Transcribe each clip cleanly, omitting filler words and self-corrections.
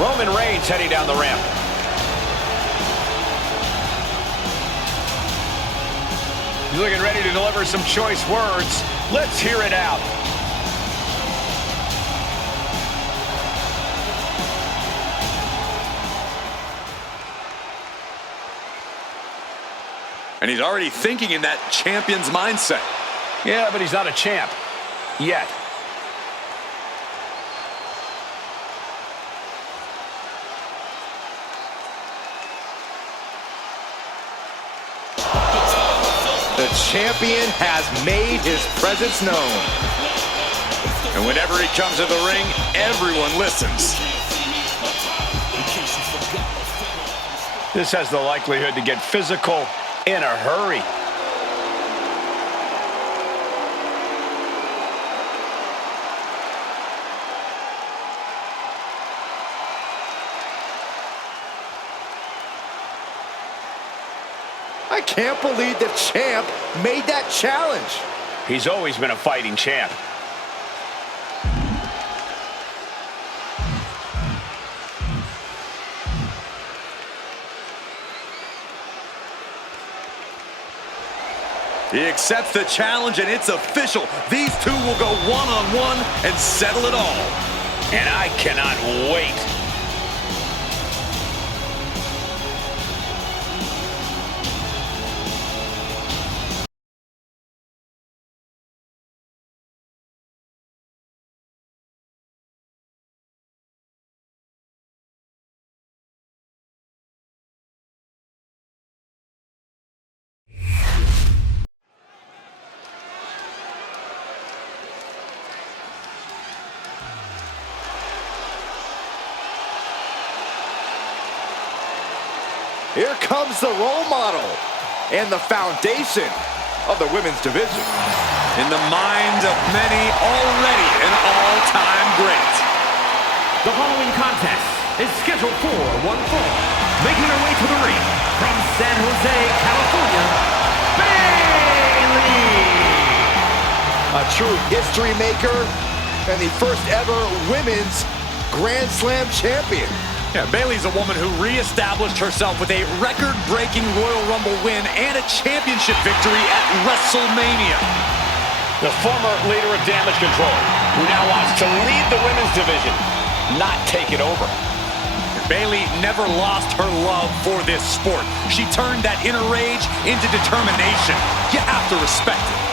Roman Reigns heading down the ramp. He's looking ready to deliver some choice words. Let's hear it out. And he's already thinking in that champion's mindset. Yeah, but he's not a champ. Yet. The champion has made his presence known. And whenever he comes to the ring, everyone listens. This has the likelihood to get physical in a hurry. I can't believe the champ made that challenge. He's always been a fighting champ. He accepts the challenge, and it's official. These two will go one-on-one and settle it all. And I cannot wait. Here comes the role model and the foundation of the women's division. In the minds of many, already an all-time great. The following contest is scheduled for one fall. Making her way to the ring from San Jose, California, Bayley! A true history maker and the first ever women's Grand Slam champion. Yeah, Bayley's a woman who reestablished herself with a record-breaking Royal Rumble win and a championship victory at WrestleMania. The former leader of Damage Control, who now wants to lead the women's division, not take it over. Bayley never lost her love for this sport. She turned that inner rage into determination. You have to respect it.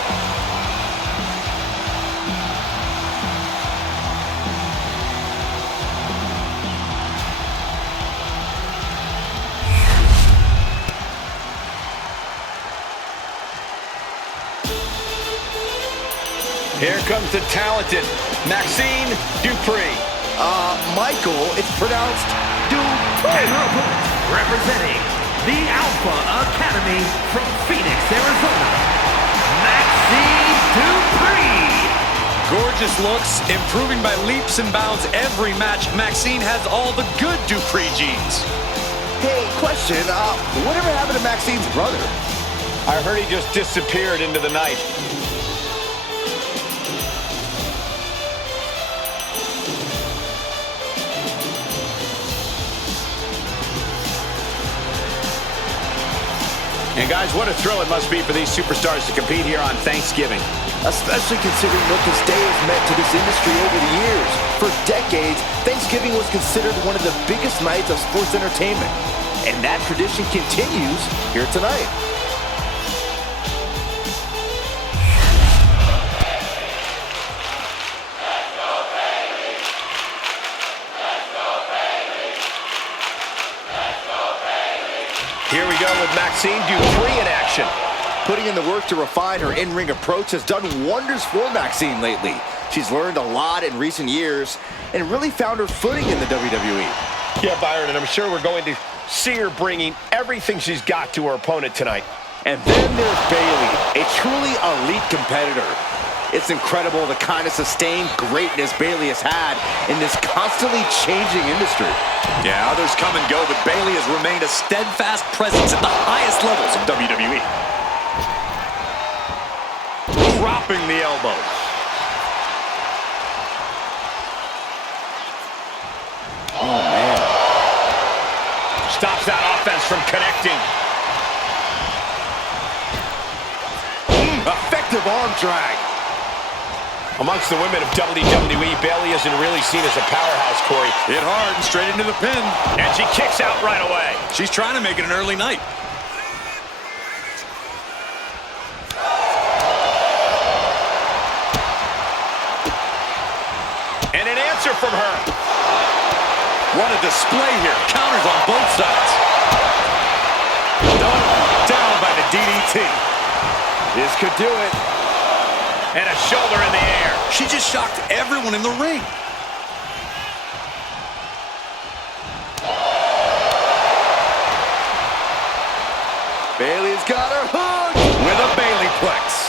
Here comes the talented Maxxine Dupri. Michael, it's pronounced Dupri. And her opponent, representing the Alpha Academy from Phoenix, Arizona, Maxxine Dupri. Gorgeous looks, improving by leaps and bounds every match. Maxxine has all the good Dupri genes. Hey, question, whatever happened to Maxine's brother? I heard he just disappeared into the night. And guys, what a thrill it must be for these superstars to compete here on Thanksgiving. Especially considering what this day has meant to this industry over the years. For decades, Thanksgiving was considered one of the biggest nights of sports entertainment. And that tradition continues here tonight. Here we go with Maxxine Dupri in action. Putting in the work to refine her in-ring approach has done wonders for Maxxine lately. She's learned a lot in recent years and really found her footing in the WWE. Yeah, Byron, and I'm sure we're going to see her bringing everything she's got to her opponent tonight. And then there's Bayley, a truly elite competitor. It's incredible the kind of sustained greatness Bayley has had in this constantly changing industry. Yeah, others come and go, but Bayley has remained a steadfast presence at the highest levels of WWE. Dropping the elbow. Oh, man. stops that offense from connecting. Effective arm drag. Amongst the women of WWE, Bayley isn't really seen as a powerhouse, Corey. Hit hard and straight into the pin. And she kicks out right away. She's trying to make it an early night. And an answer from her. What a display here. Counters on both sides. Down by the DDT. This could do it. And a shoulder in the air. She just shocked everyone in the ring. Bayley's got her hooked. With a Bayley plex.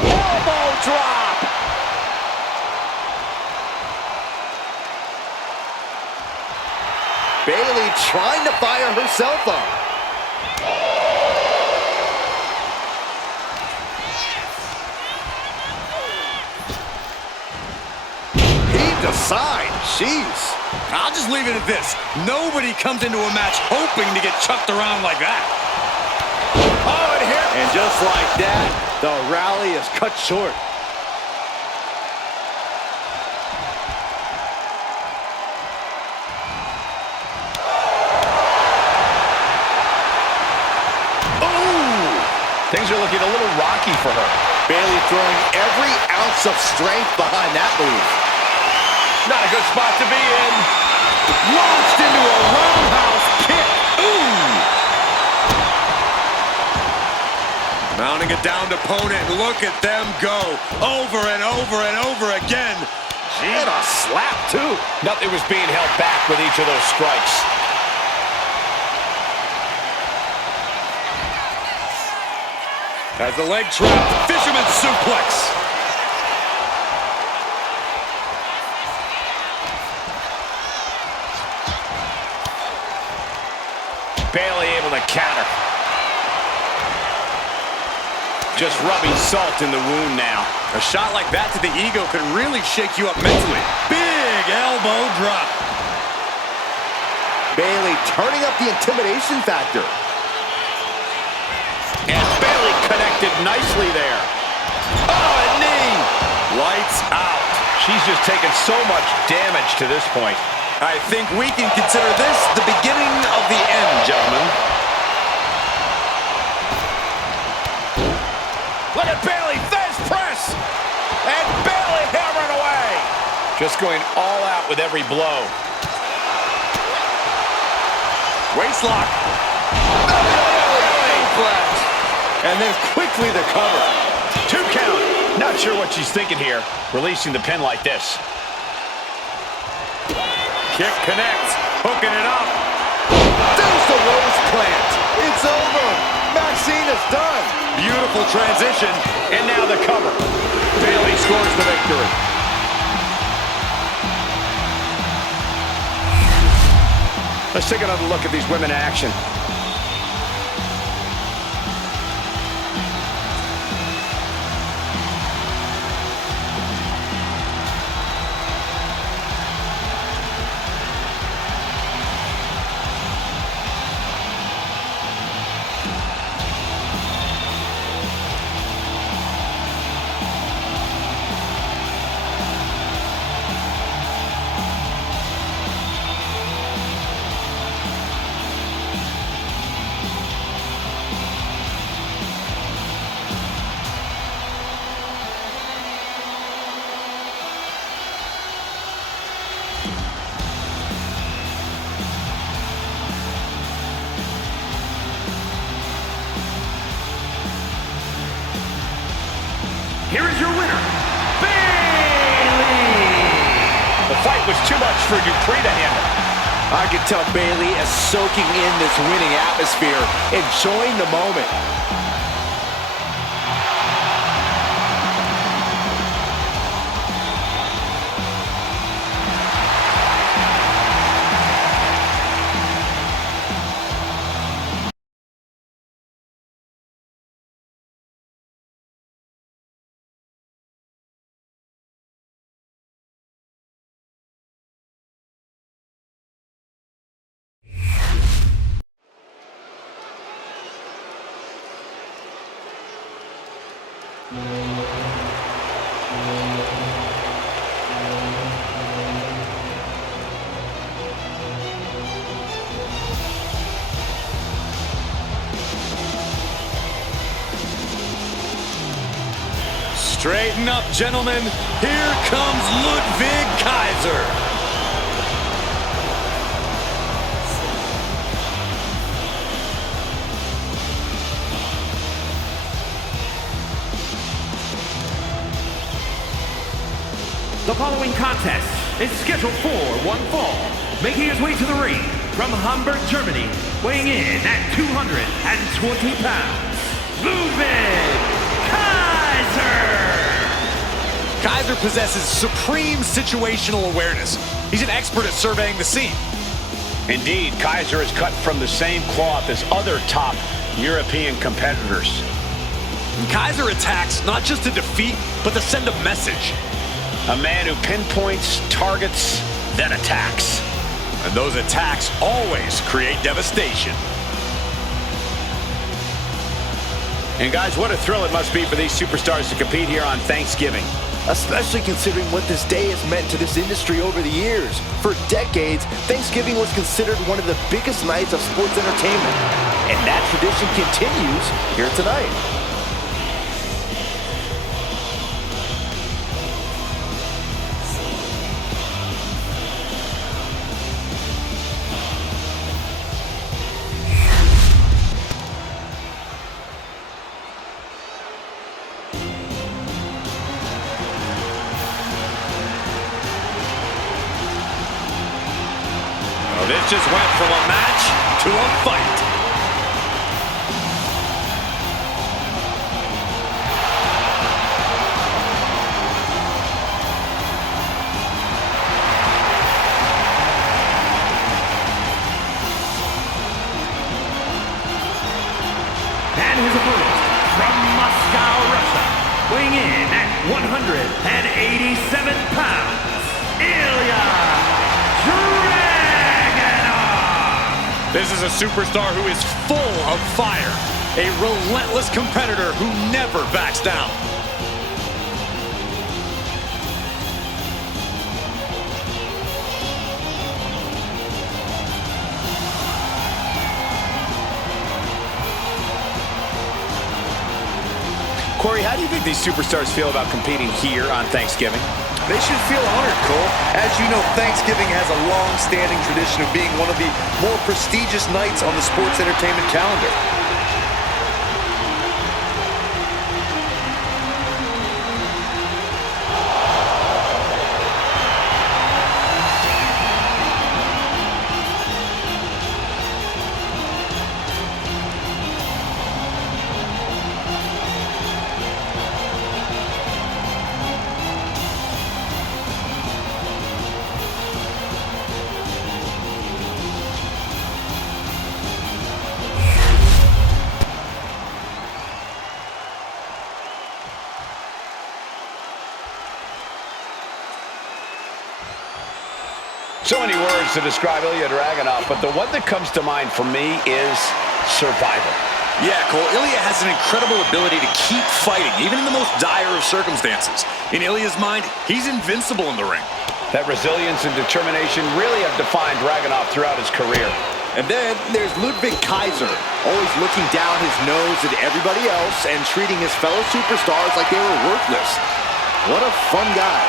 Elbow drop. Bayley trying to fire herself up. Aside. Jeez. I'll just leave it at this. Nobody comes into a match hoping to get chucked around like that. Oh, and here. And just like that, the rally is cut short. Ooh. Things are looking a little rocky for her. Bayley throwing every ounce of strength behind that move. Not a good spot to be in. Launched into a roundhouse kick. Ooh! Mounting a downed opponent. Look at them go. Over and over and over again. And a slap, too. Nothing was being held back with each of those strikes. As the leg trap, fisherman suplex. Bayley able to counter. Just rubbing salt in the wound now. A shot like that to the ego could really shake you up mentally. Big elbow drop. Bayley turning up the intimidation factor. And Bayley connected nicely there. Oh, a knee. Lights out. She's just taken so much damage to this point. I think we can consider this the beginning of the end, gentlemen. Look at Bayley, Fez press! And Bayley hammering away! Just going all out with every blow. Waistlock. And then quickly the cover. 2 count. Not sure what she's thinking here, releasing the pin like this. Kick connects, hooking it up. There's the rose plant. It's over. Maxxine is done. Beautiful transition. And now the cover. Bayley scores the victory. Let's take another look at these women in action. Here is your winner, Bayley! The fight was too much for Dupri to handle. I can tell Bayley is soaking in this winning atmosphere, enjoying the moment. Tighten up, gentlemen. Here comes Ludwig Kaiser. The following contest is scheduled for one fall. Making his way to the ring from Hamburg, Germany, weighing in at 220 pounds, Ludwig Kaiser! Kaiser possesses supreme situational awareness. He's an expert at surveying the scene. Indeed, Kaiser is cut from the same cloth as other top European competitors. And Kaiser attacks not just to defeat, but to send a message. A man who pinpoints, targets, then attacks. And those attacks always create devastation. And guys, what a thrill it must be for these superstars to compete here on Thanksgiving. Especially considering what this day has meant to this industry over the years. For decades, Thanksgiving was considered one of the biggest nights of sports entertainment. And that tradition continues here tonight. This just went from a match to a fight. And his opponent from Moscow, Russia, weighing in at 187 pounds, Ilja. This is a superstar who is full of fire, a relentless competitor who never backs down. Corey, how do you think these superstars feel about competing here on Thanksgiving? They should feel honored, Cole. As you know, Thanksgiving has a long-standing tradition of being one of the more prestigious nights on the sports entertainment calendar. So many words to describe Ilja Dragunov, but the one that comes to mind for me is survival. Yeah, Cole, Ilja has an incredible ability to keep fighting, even in the most dire of circumstances. In Ilja's mind, he's invincible in the ring. That resilience and determination really have defined Dragunov throughout his career. And then there's Ludwig Kaiser, always looking down his nose at everybody else and treating his fellow superstars like they were worthless. What a fun guy.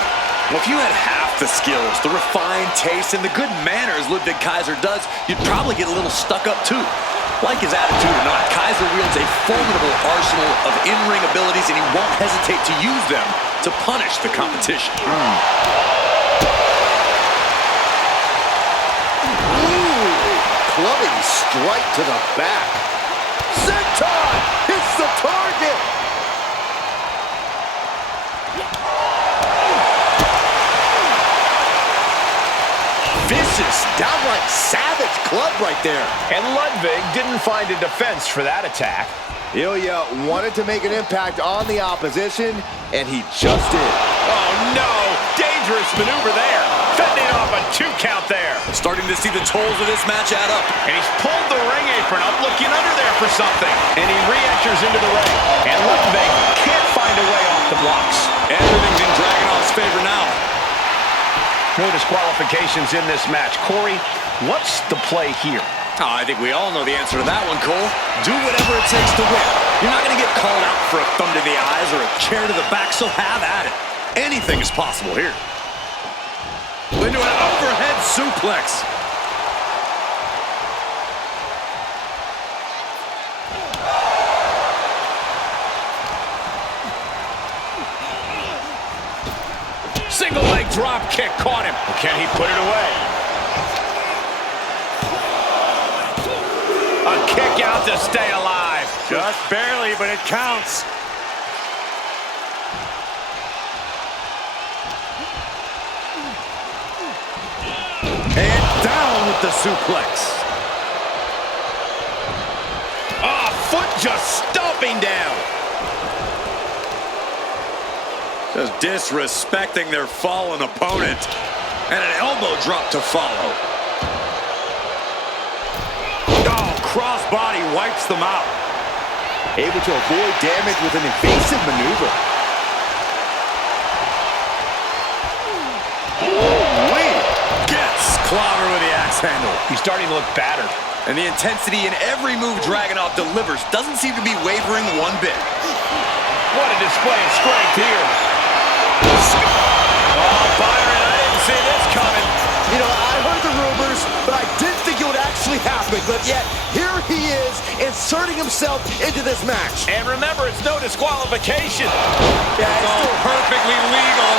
Well, if you had half the skills, the refined taste, and the good manners Ludwig Kaiser does, you'd probably get a little stuck up too. Like his attitude or not, Kaiser wields a formidable arsenal of in-ring abilities, and he won't hesitate to use them to punish the competition. Clubbing strike to the back. Senton hits the target. Vicious, downright savage club right there. And Ludwig didn't find a defense for that attack. Ilja wanted to make an impact on the opposition, and he just did. Oh no, dangerous maneuver there. Fending off a 2 count there. Starting to see the tolls of this match add up. And he's pulled the ring apron up, looking under there for something. And he re-enters into the ring. And Ludwig can't find a way off the blocks. Everything's in Dragunov's favor now. No disqualifications in this match. Corey, what's the play here? Oh, I think we all know the answer to that one, Cole. Do whatever it takes to win. You're not going to get called out for a thumb to the eyes or a chair to the back, so have at it. Anything is possible here. Into an overhead suplex. Single leg drop kick caught him. Can he put it away? A kick out to stay alive. Just barely, but it counts. And down with the suplex. Foot just stomping down. Just disrespecting their fallen opponent. And an elbow drop to follow. Oh, crossbody wipes them out. Able to avoid damage with an evasive maneuver. Gets clobbered with the axe handle. He's starting to look battered. And the intensity in every move Dragunov delivers doesn't seem to be wavering one bit. What a display of strength here. Oh, Byron, I didn't see this coming. You know, I heard the rumors, but I didn't think it would actually happen. But yet, here he is, inserting himself into this match. And remember, it's no disqualification. Yeah, it's still Perfectly legal.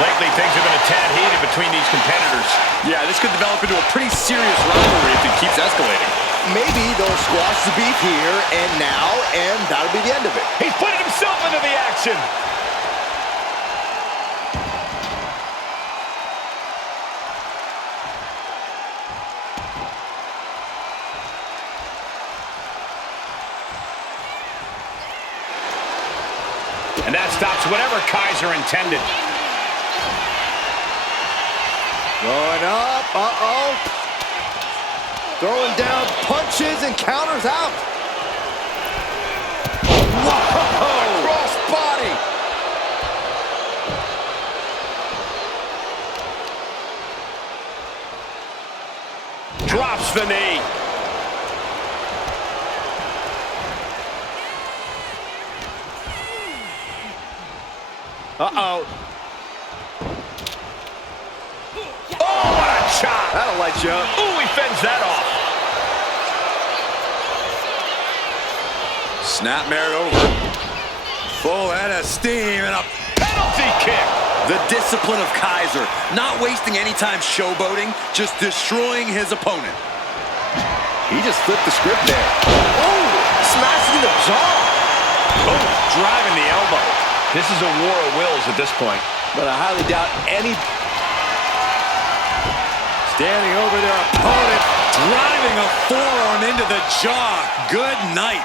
Lately, things have been a tad heated between these competitors. Yeah, this could develop into a pretty serious rivalry if it keeps escalating. maybe they'll squash the beef here and now, and that'll be the end of it. He's putting himself into the action. And that stops whatever Kaiser intended. Going up, uh-oh. Throwing down punches and counters out. Whoa! Cross body. Drops the knee. Uh-oh. Oh, what a chop. That'll light you up. Ooh, he fends that off. Snapmare over. Full head of steam and a Penalty kick. The discipline of Kaiser. Not wasting any time showboating, just destroying his opponent. He just flipped the script there. Oh, smashing the jaw. Oh, driving the elbow. This is a war of wills at this point. But I highly doubt any... Standing over their opponent, driving a forearm into the jaw. Good night.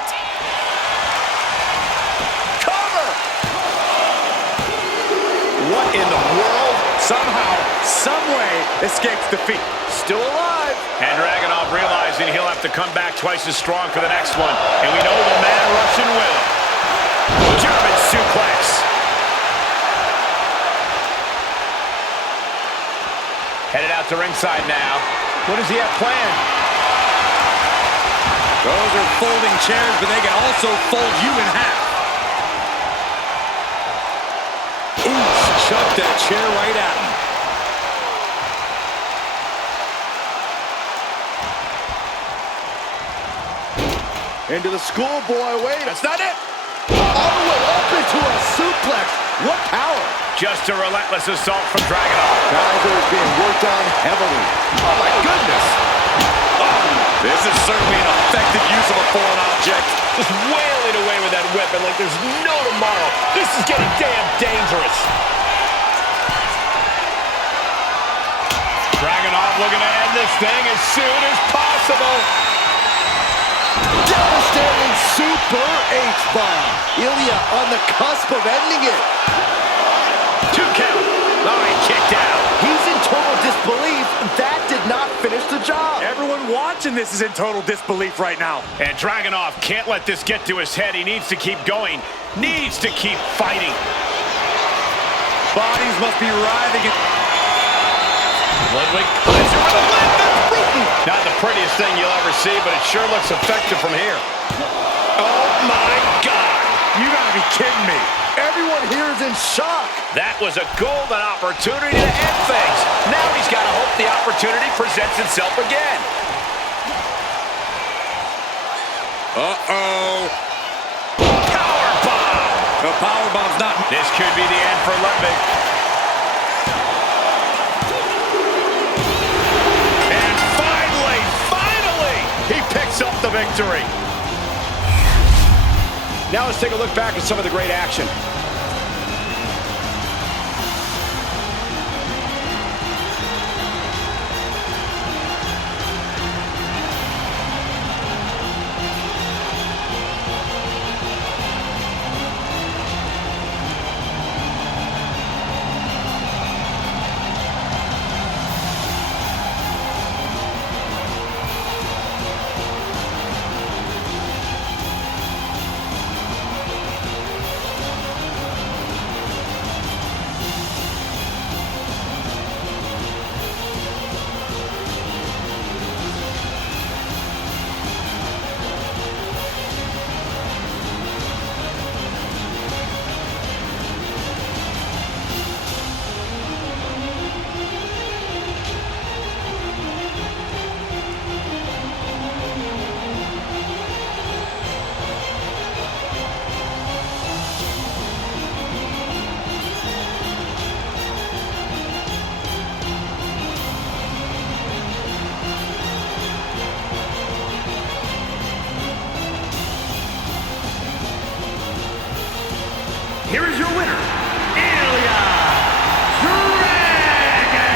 Cover! What in the world? Somehow, someway, escapes defeat. Still alive. And Dragunov realizing he'll have to come back twice as strong for the next one. And we know the man Russian will. German suplex. Headed out to ringside now. What does he have planned? Those are folding chairs, but they can also fold you in half. Ooh, chucked that chair right at him. Into the schoolboy. Wait. That's not it. All the way up into a suplex. What power. Just a relentless assault from Dragunov. Kaiser is being worked on heavily. Oh, my goodness. This is certainly an effective use of a foreign object. Just wailing away with that weapon like there's no tomorrow. This is getting damn dangerous. Dragunov looking to end this thing as soon as possible. Devastating super H-bomb. Ilja on the cusp of ending it. 2 count. Oh, he kicked out. He's in total disbelief. That did not finish the job. Everyone watching this is in total disbelief right now. And Dragunov can't let this get to his head. He needs to keep going. Needs to keep fighting. Bodies must be writhing. Ludwig clips it with a left. That's brutal. Not the prettiest thing you'll ever see, but it sure looks effective from here. Oh, my God. You gotta be kidding me. Everyone here is in shock. That was a golden opportunity to end things. Now he's got to hope the opportunity presents itself again. Uh-oh. Powerbomb. The powerbomb's not... This could be the end for Ludwig. And finally, he picks up the victory. Now let's take a look back at some of the great action. Here is your winner, Ilja Dragunov.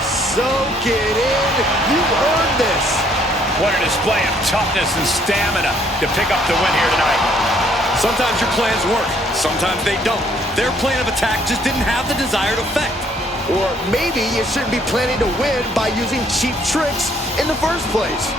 Soak it in. You earned this. What a display of toughness and stamina to pick up the win here tonight. Sometimes your plans work, sometimes they don't. Their plan of attack just didn't have the desired effect. Or maybe you shouldn't be planning to win by using cheap tricks in the first place.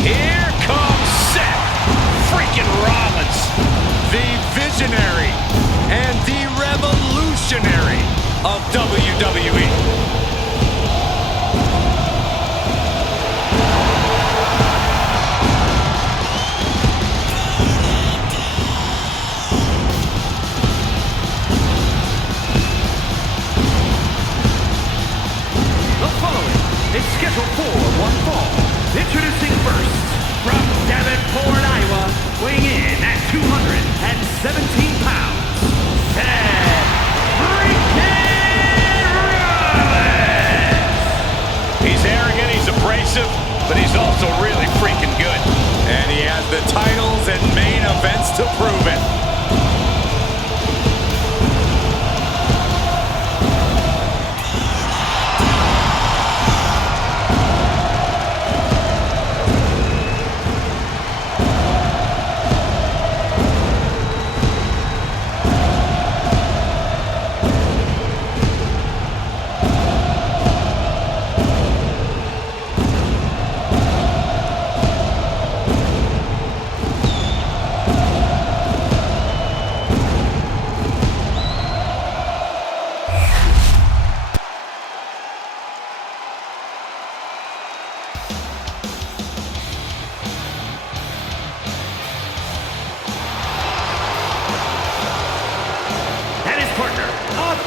Here comes Seth freaking Rollins, the visionary and the revolutionary of WWE. The following is scheduled for one fall. Introducing first, from Davenport, Iowa, weighing in at 217 pounds, Seth freaking Rollins! He's arrogant, he's abrasive, but he's also really freaking good. And he has the titles and main events to prove it.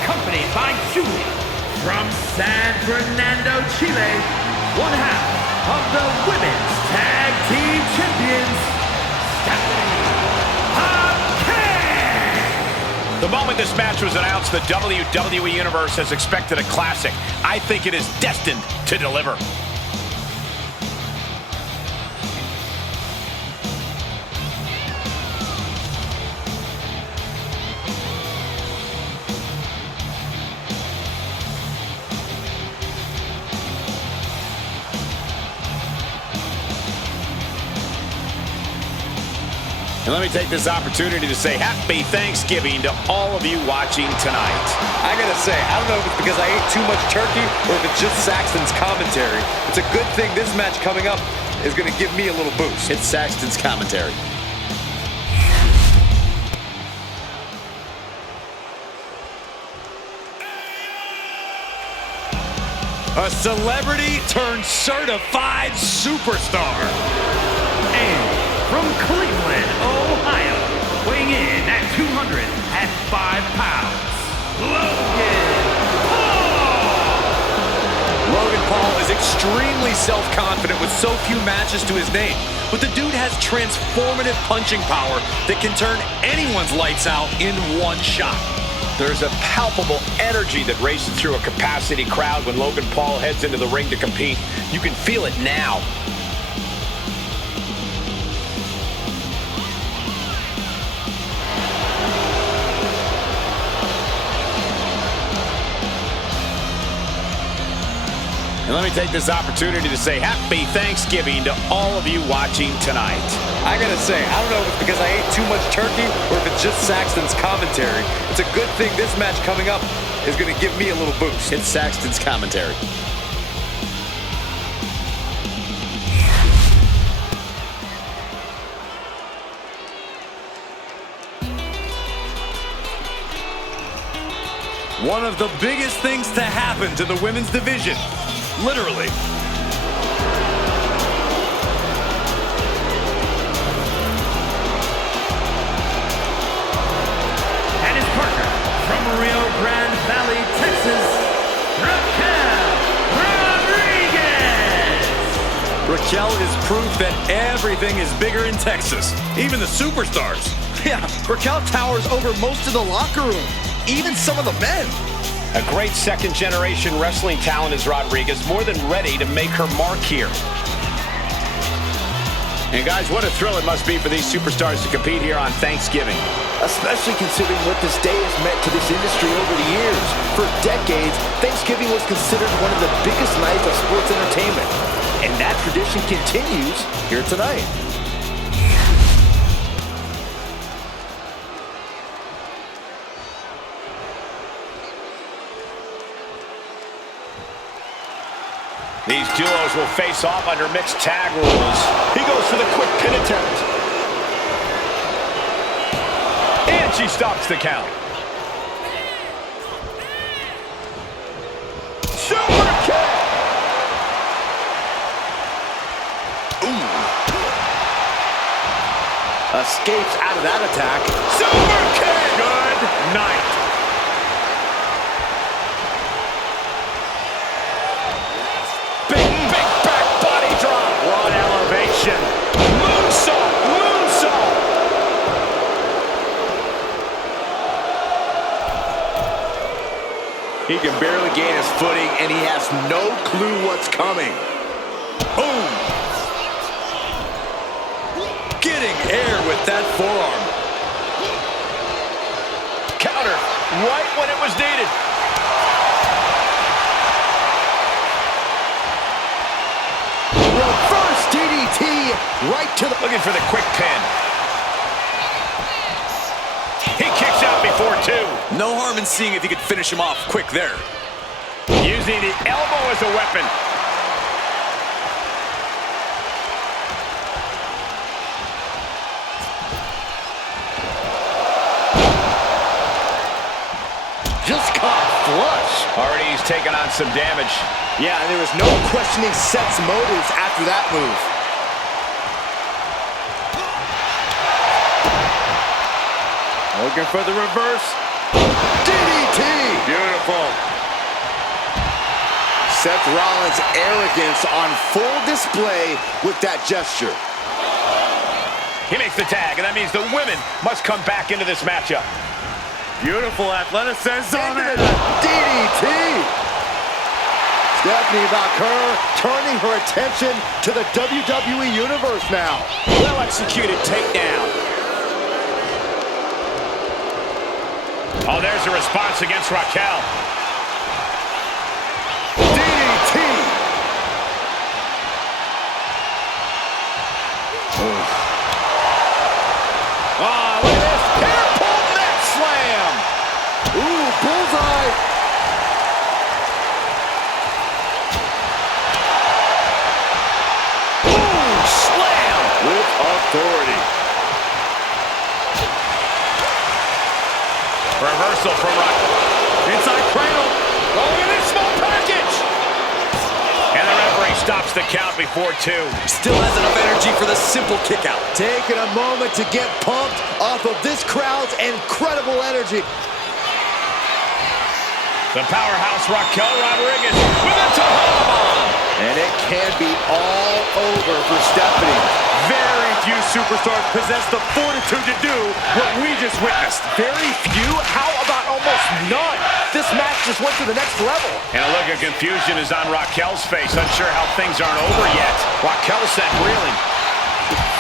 Accompanied by Julia from San Fernando, Chile, one half of the Women's Tag Team Champions, Vaquer. The moment this match was announced, the WWE Universe has expected a classic. I think it is destined to deliver. And let me take this opportunity to say happy Thanksgiving to all of you watching tonight. I gotta say, I don't know if it's because I ate too much turkey or if it's just Saxton's commentary. It's a good thing this match coming up is gonna give me a little boost. It's Saxton's commentary. A celebrity turned certified superstar. And from Cleveland, Ohio, weighing in at 205 pounds, Logan Paul. Logan Paul is extremely self-confident with so few matches to his name. But the dude has transformative punching power that can turn anyone's lights out in one shot. There's a palpable energy that races through a capacity crowd when Logan Paul heads into the ring to compete. You can feel it now. And let me take this opportunity to say happy Thanksgiving to all of you watching tonight. I gotta say, I don't know if it's because I ate too much turkey or if it's just Saxton's commentary. It's a good thing this match coming up is gonna give me a little boost. It's Saxton's commentary. One of the biggest things to happen to the women's division. Literally. And his partner from Rio Grande Valley, Texas, Raquel Rodriguez. Raquel is proof that everything is bigger in Texas, even the superstars. Yeah, Raquel towers over most of the locker room, even some of the men. A great second-generation wrestling talent is Rodriguez, more than ready to make her mark here. And guys, what a thrill it must be for these superstars to compete here on Thanksgiving. Especially considering what this day has meant to this industry over the years. For decades, Thanksgiving was considered one of the biggest nights of sports entertainment. And that tradition continues here tonight. These duos will face off under mixed tag rules. He goes for the quick pin attempt. And she stops the count. Super kick! Ooh. Escapes out of that attack. Super kick! Good night. Moonsault! Moonsault! He can barely gain his footing, and he has no clue what's coming. Boom! Getting air with that forearm. Counter right when it was needed. Reverse DDT right to the... Looking for the quick pin. He kicks out before two. No harm in seeing if he could finish him off quick there. Using the elbow as a weapon. Just caught flush. Already he's taken on some damage. Yeah, and there was no questioning Seth's motives after that move. Looking for the reverse. DDT! Beautiful. Seth Rollins' arrogance on full display with that gesture. He makes the tag, and that means the women must come back into this matchup. Beautiful athleticism. DDT! Stephanie Vaquer turning her attention to the WWE Universe now. Well-executed takedown. Oh, there's a response against Raquel. DDT! authority. Reversal from Raquel. Inside cradle. Rolling in a small package. And the referee stops the count before 2. Still has enough energy for the simple kick out. Taking a moment to get pumped off of this crowd's incredible energy. The powerhouse Raquel Rodriguez with a Tahama. And it can be all over for Stephanie. Very few superstars possess the fortitude to do what we just witnessed. Very few? How about almost none? This match just went to the next level. And a look of confusion is on Raquel's face, unsure how things aren't over yet. Raquel said, really?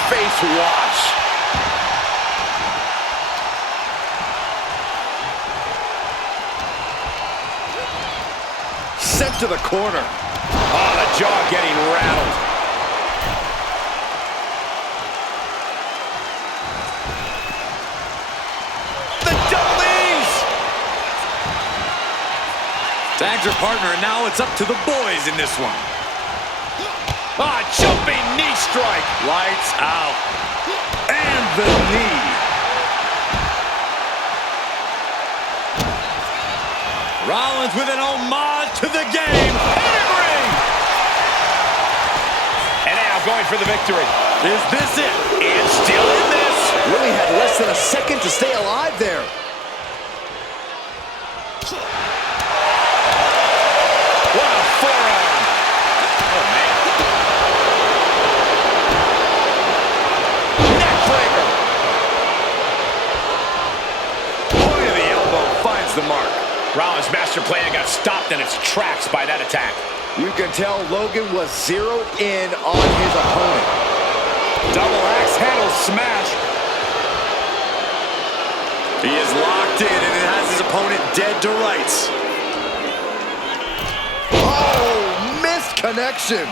Face wash. Sent to the corner. Oh, the jaw getting rattled. The double knees! Tags her partner, and now it's up to the boys in this one. Ah, jumping knee strike. Lights out. And the knee. Rollins with an homage to the game. Pedigree! And now going for the victory. Is this it? And still in this. Really had less than a second to stay alive there. What a forearm. Oh, man. Neckbreaker. Point of the elbow finds the mark. Rollins' master plan got stopped in its tracks by that attack. You can tell Logan was zeroed in on his opponent. Double axe handle smash. He is locked in, and it has his opponent dead to rights. Oh, missed connection.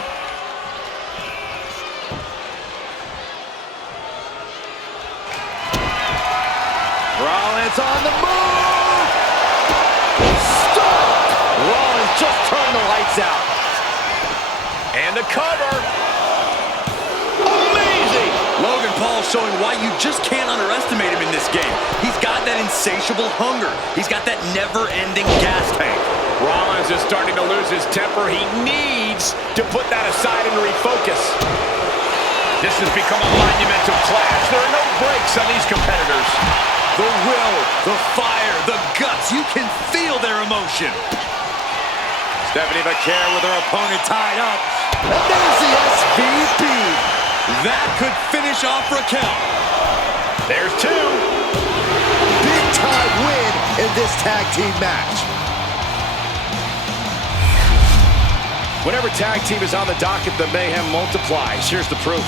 Rollins on the move. Stop. Rollins just turned the lights out. And a cover. Amazing. Logan Paul showing why you just can't underestimate him in this game. He's got that insatiable hunger. He's got that never-ending gas tank. Rollins is starting to lose his temper. He needs to put that aside and refocus. This has become a monumental clash. There are no breaks on these competitors. The will, the fire, the guts. You can feel their emotion. Stephanie Vaquer with her opponent tied up. And there's the SVP. That could finish off Raquel. There's 2. Big time win in this tag team match. Whenever tag team is on the docket, the mayhem multiplies. Here's the proof.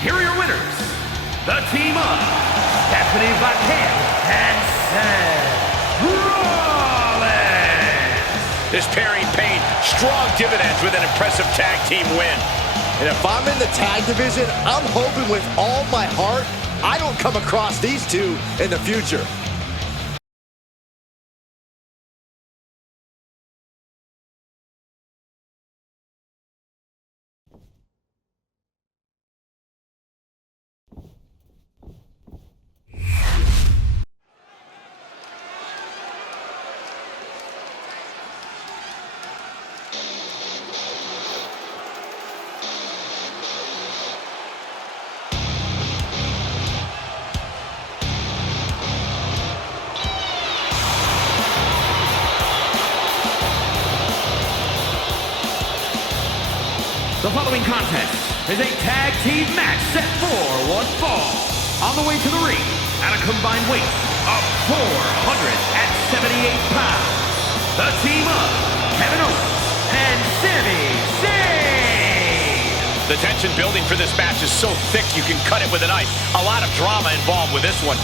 Here are your winners, the team of Stephanie Vaquer and Seth Rollins. This pairing paid strong dividends with an impressive tag team win. And if I'm in the tag division, I'm hoping with all my heart I don't come across these two in the future. The following contest is a tag team match set for one fall. On the way to the ring, at a combined weight of 478 pounds, the team of Kevin Owens and Sami Zayn. The tension building for this match is so thick you can cut it with a knife. A lot of drama involved with this one.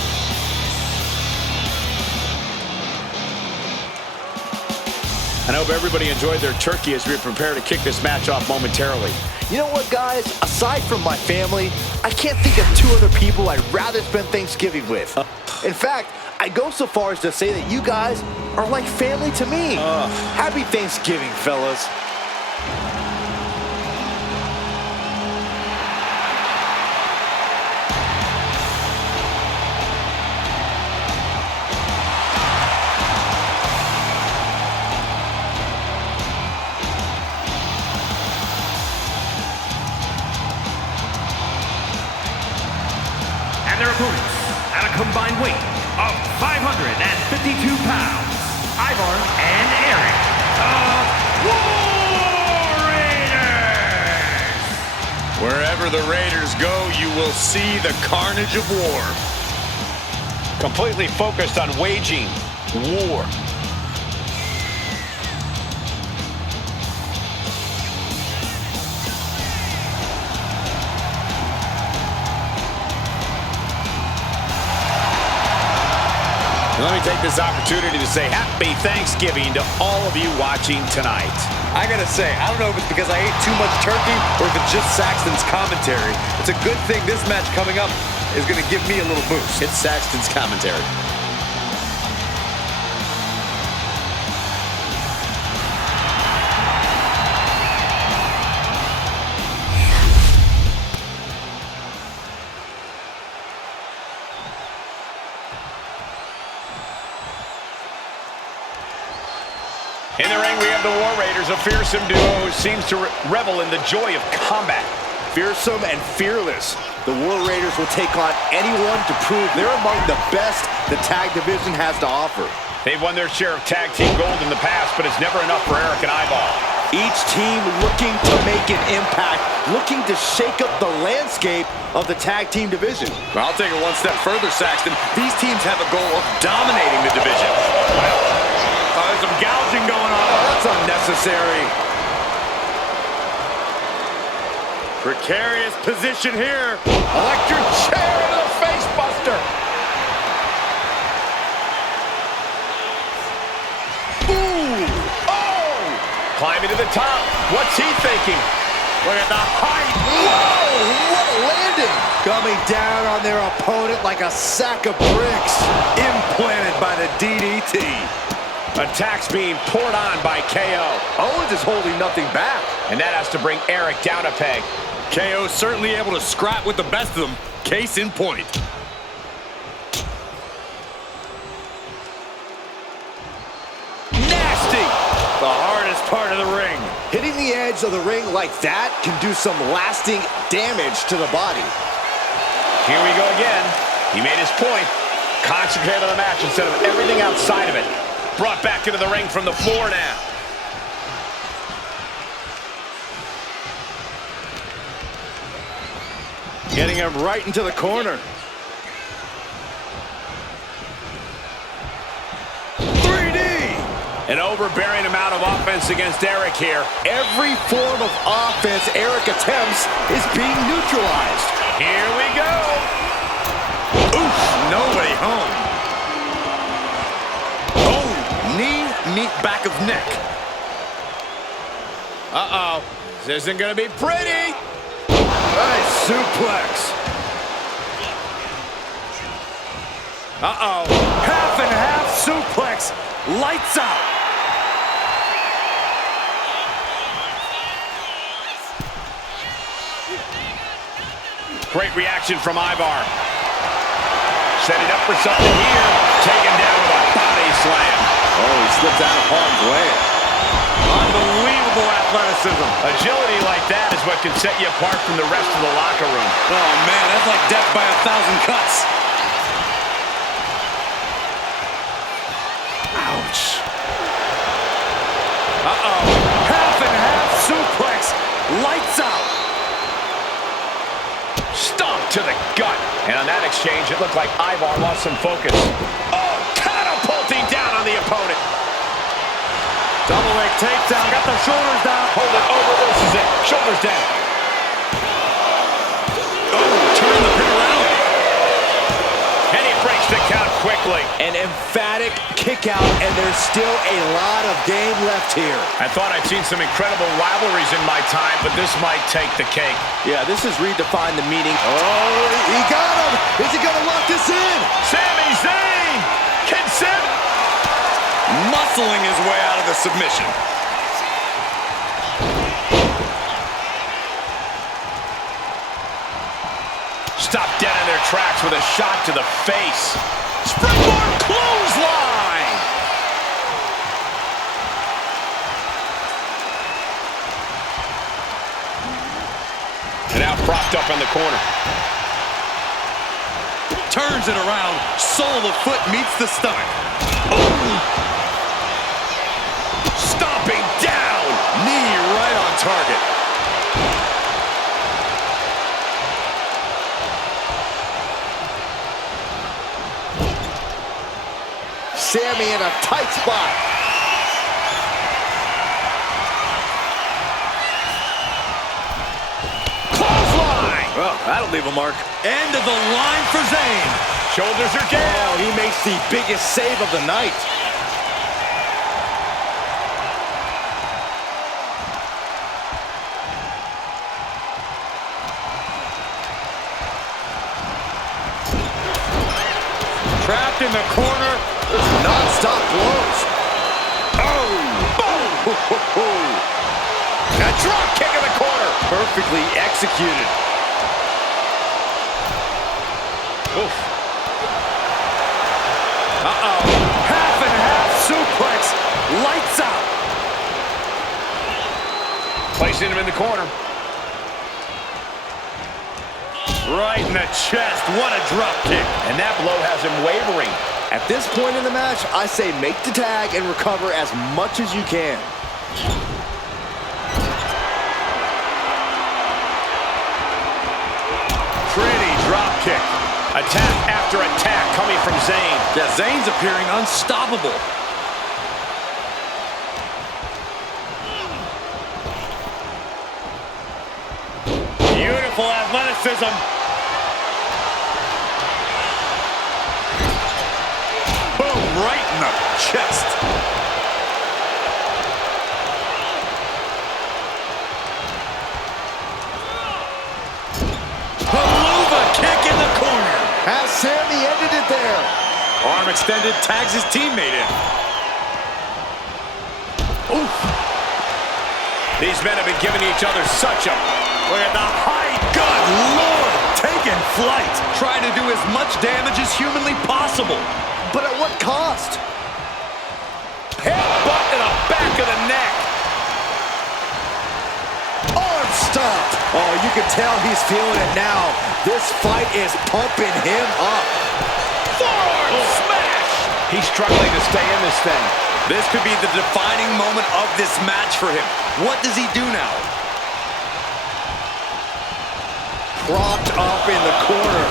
I hope everybody enjoyed their turkey as we prepare to kick this match off momentarily. You know what, guys? Aside from my family, I can't think of two other people I'd rather spend Thanksgiving with. In fact, I go so far as to say that you guys are like family to me. Happy Thanksgiving, fellas. And their opponents, at a combined weight of 552 pounds, Ivar and Eric, the War Raiders! Wherever the Raiders go, you will see the carnage of war. Completely focused on waging war. Let me take this opportunity to say happy Thanksgiving to all of you watching tonight. I gotta say, I don't know if it's because I ate too much turkey or if it's just Saxton's commentary. It's a good thing this match coming up is gonna give me a little boost. It's Saxton's commentary. In the ring, we have the War Raiders, a fearsome duo who seems to revel in the joy of combat. Fearsome and fearless, the War Raiders will take on anyone to prove they're among the best the tag division has to offer. They've won their share of tag team gold in the past, but it's never enough for Eric and Ivar. Each team looking to make an impact, looking to shake up the landscape of the tag team division. Well, I'll take it one step further, Saxton. These teams have a goal of dominating the division. There's some gouging going on. That's unnecessary. Precarious position here. Electric chair into the face buster. Ooh! Oh! Climbing to the top. What's he thinking? Look at the height. Whoa! What a landing! Coming down on their opponent like a sack of bricks. Implanted by the DDT. Attacks being poured on by KO. Owens is holding nothing back. And that has to bring Eric down a peg. KO certainly able to scrap with the best of them. Case in point. Nasty! The hardest part of the ring. Hitting the edge of the ring like that can do some lasting damage to the body. Here we go again. He made his point. Concentrate on the match instead of everything outside of it. Brought back into the ring from the floor now. Getting him right into the corner. 3D! An overbearing amount of offense against Eric here. Every form of offense Eric attempts is being neutralized. Here we go. Oof, nobody home. Knee, back of neck. Uh-oh. This isn't going to be pretty. Nice suplex. Uh-oh. Half and half suplex. Lights out. Great reaction from Ivar. Setting up for something here. Taken down with a body slam. Oh, he slipped out of harm's way. Unbelievable athleticism. Agility like that is what can set you apart from the rest of the locker room. Oh, man, that's like death by 1,000 cuts. Ouch. Uh-oh. Half and half suplex. Lights out. to the gut. And on that exchange, it looked like Ivar lost some focus. Oh, catapulting down on the opponent. Double leg takedown, got the shoulders down. Hold it over, this is it. Shoulders down. Oh, turn the pin around. And he breaks the count quickly. An emphatic kick out, and there's still a lot of game left here. I thought I'd seen some incredible rivalries in my time, but this might take the cake. Yeah, this has redefined the meaning. Oh, he got him. Is he going to lock this in? Sami Zayn! Can Seth Muscling his way out of the submission. Stop dead in their tracks with a shot to the face. Springboard clothesline! And now propped up in the corner. Turns it around. Sole of foot meets the stomach. Oh! Stomping down. Knee right on target. Sami in a tight spot. Clothesline! Well, that'll leave a mark. End of the line for Zayn. Shoulders are down. Oh, he makes the biggest save of the night. Trapped in the corner. Non-stop blows. Oh! Boom! A drop kick in the corner. Perfectly executed. Oof. Uh-oh. Half and half suplex. Lights out. Placing him in the corner. Right in the chest. What a drop kick. And that blow has him wavering. At this point in the match, I say make the tag and recover as much as you can. Pretty drop kick. Attack after attack coming from Zayn. Yeah, Zayn's appearing unstoppable. Beautiful athleticism. Boom, right in the chest. Haluva kick in the corner. Has Sami ended it there? Arm extended, tags his teammate in. Oof. These men have been giving each other such a... Look at the height. Good Lord. Taking flight. Trying to do as much damage as humanly possible. But at what cost? Headbutt to the back of the neck. Arm stop. Oh, you can tell he's feeling it now. This fight is pumping him up. Forearm smash. He's struggling to stay in this thing. This could be the defining moment of this match for him. What does he do now? Propped up in the corner.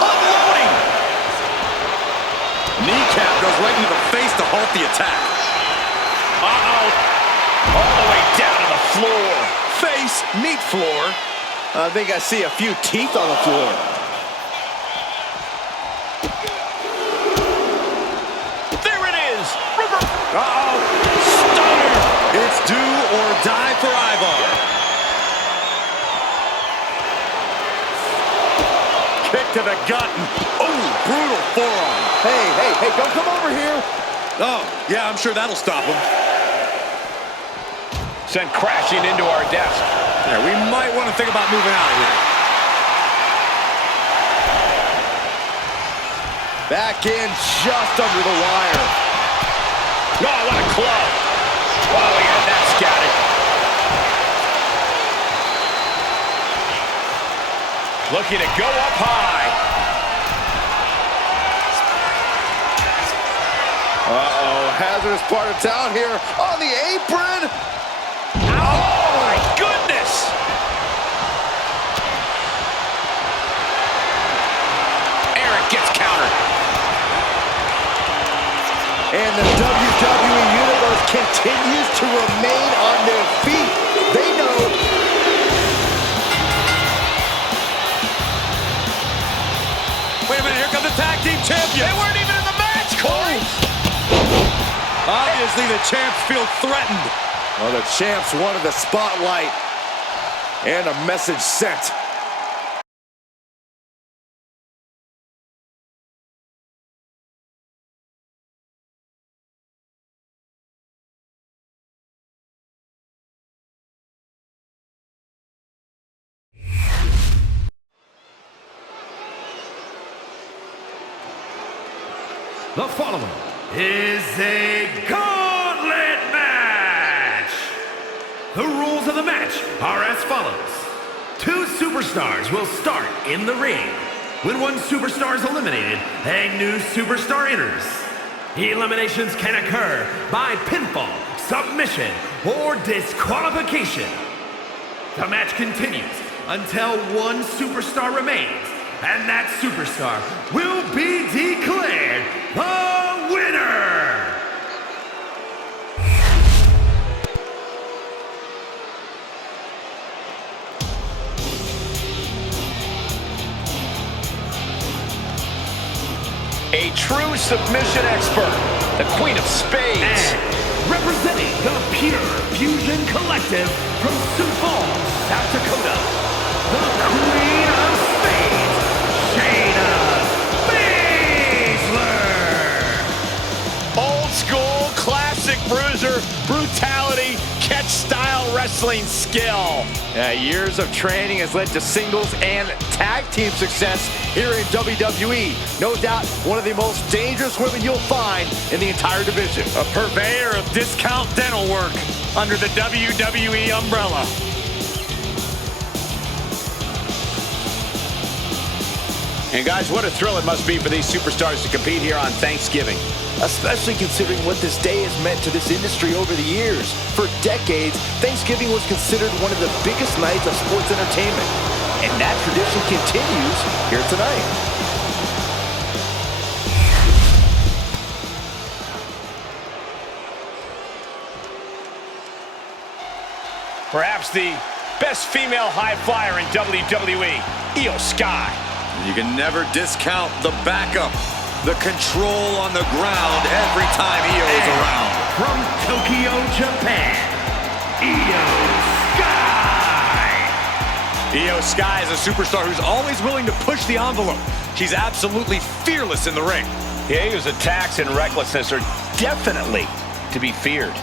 Unloading! Kneecap goes right into the face to halt the attack. Uh-oh. All the way down to the floor. Face, meet floor. I think I see a few teeth on the floor. There it is. River. Uh-oh. Stunner. It's do or die for Ivar. Kick to the gut. Oh, brutal forearm. Hey, don't come over here. Oh, yeah, I'm sure that'll stop him. Sent crashing into our desk. Yeah, we might want to think about moving out of here. Back in just under the wire. Oh, what a club. Wow, we had that scouted. Looking to go up high. Uh-oh, hazardous part of town here on the apron. Oh, my goodness. And the WWE Universe continues to remain on their feet. They know. Wait a minute, here come the tag team champions. They weren't even in the match, Corey. Obviously, the champs feel threatened. Well, the champs wanted the spotlight and a message sent. The following is a Gauntlet match. The rules of the match are as follows. 2 superstars will start in the ring. When one superstar is eliminated, a new superstar enters. Eliminations can occur by pinfall, submission, or disqualification. The match continues until one superstar remains, and that superstar will be declared the winner! A true submission expert, the Queen of Spades. And representing the Pure Fusion Collective from Sioux Falls, South Dakota, the Queen of Spades, Old school, classic bruiser, brutality, catch-style wrestling skill. Years of training has led to singles and tag team success here in WWE. No doubt one of the most dangerous women you'll find in the entire division. A purveyor of discount dental work under the WWE umbrella. And guys, what a thrill it must be for these superstars to compete here on Thanksgiving. Especially considering what this day has meant to this industry over the years. For decades, Thanksgiving was considered one of the biggest nights of sports entertainment. And that tradition continues here tonight. Perhaps the best female high flyer in WWE, Io Sky. You can never discount the backup, the control on the ground every time Io is around. From Tokyo, Japan, Io Sky! Io Sky is a superstar who's always willing to push the envelope. She's absolutely fearless in the ring. Yeah, Io's attacks and recklessness are definitely to be feared.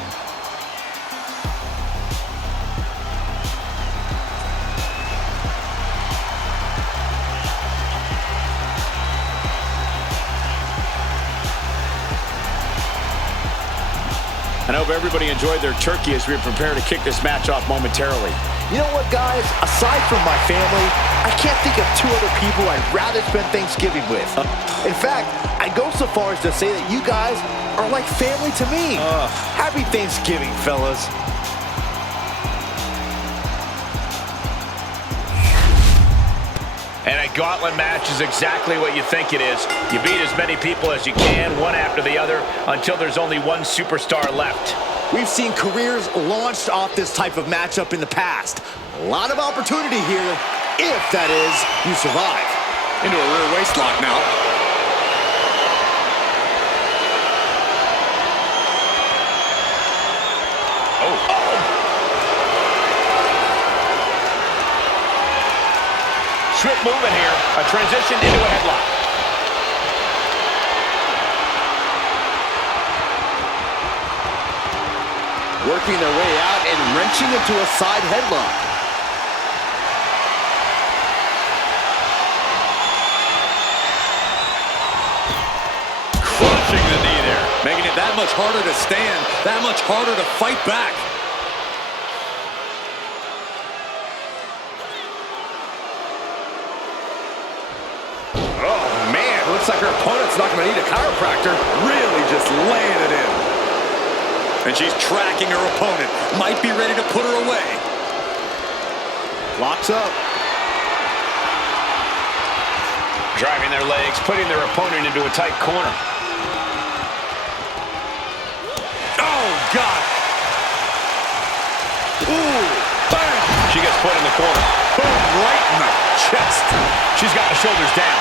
I hope everybody enjoyed their turkey as we prepare to kick this match off momentarily. You know what, guys? Aside from my family, I can't think of 2 other people I'd rather spend Thanksgiving with. In fact, I'd go so far as to say that you guys are like family to me. Happy Thanksgiving, fellas. And a gauntlet match is exactly what you think it is. You beat as many people as you can, one after the other, until there's only one superstar left. We've seen careers launched off this type of matchup in the past. A lot of opportunity here, if that is, you survive. Into a rear waist lock now. Swift movement here, a transition into a headlock. Working their way out and wrenching into a side headlock. Crushing the knee there. Making it that much harder to stand, that much harder to fight back. Looks like her opponent's not going to need a chiropractor. Really just laying it in. And she's tracking her opponent. Might be ready to put her away. Locks up. Driving their legs, putting their opponent into a tight corner. God. Ooh, bam. She gets put in the corner. Boom, right in the chest. She's got the shoulders down.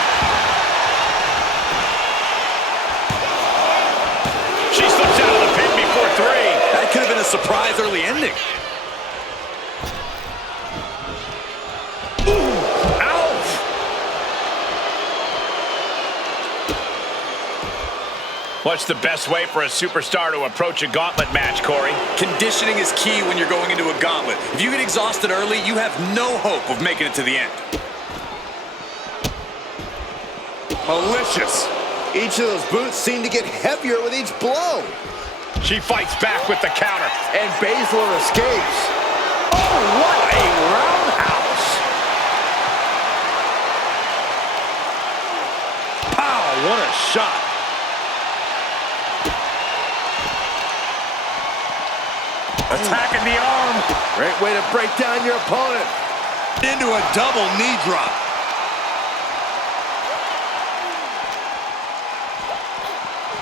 She slips out of the pin before 3. That could have been a surprise early ending. What's the best way for a superstar to approach a gauntlet match, Corey? Conditioning is key when you're going into a gauntlet. If you get exhausted early, you have no hope of making it to the end. Malicious. Each of those boots seem to get heavier with each blow. She fights back with the counter. And Baszler escapes. Oh, what a roundhouse. Pow, what a shot. Attacking the arm. Great way to break down your opponent. Into a double knee drop.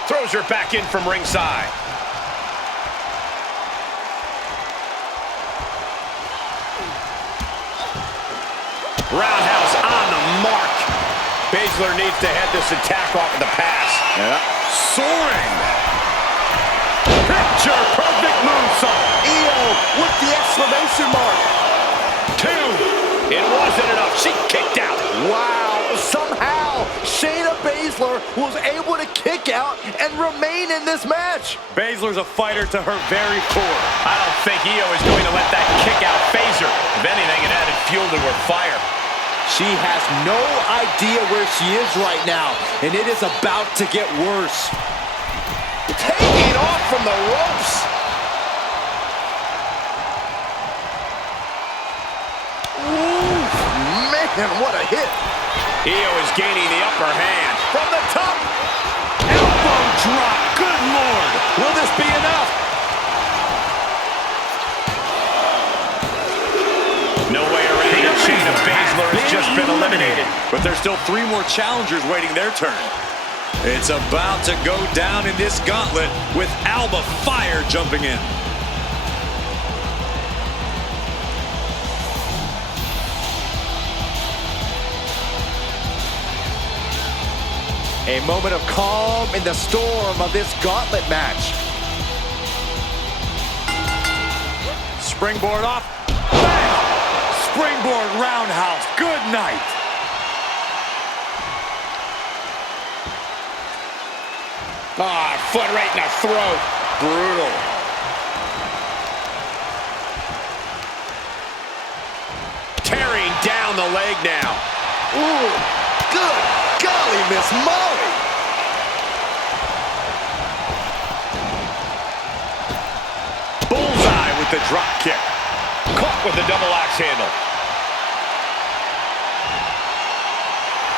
Throws her back in from ringside. Roundhouse on the mark. Baszler needs to head this attack off with a pass. Yeah. Soaring. Picture perfect moonsault. EO with the exclamation mark. 2. It wasn't enough. She kicked out. Wow. Somehow, Shayna Baszler was able to kick out and remain in this match. Baszler's a fighter to her very core. I don't think EO is going to let that kick out phase her. If anything, it added fuel to her fire. She has no idea where she is right now, and it is about to get worse. Taking off from the ropes. Ooh, man, what a hit. EO is gaining the upper hand. From the top. Elbow drop. Good Lord. Will this be enough? No way around it. Shayna Baszler has just been eliminated. But there's still 3 more challengers waiting their turn. It's about to go down in this gauntlet with Alba Fire jumping in. A moment of calm in the storm of this gauntlet match. Springboard off. Bam! Springboard roundhouse. Good night. Ah, foot right in the throat. Brutal. Tearing down the leg now. Ooh, good golly, Miss Molly. Bullseye with the drop kick. Caught with the double axe handle.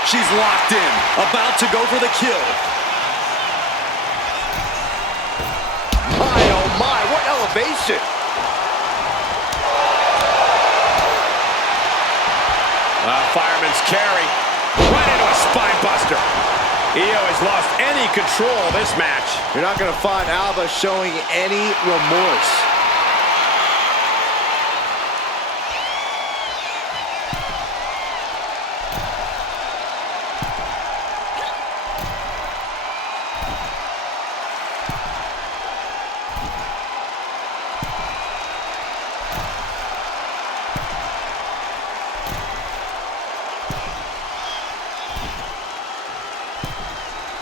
She's locked in, about to go for the kill. My, oh my, what elevation. Fireman's carry. Right into a spine buster. EO has lost any control of this match. You're not going to find Alba showing any remorse.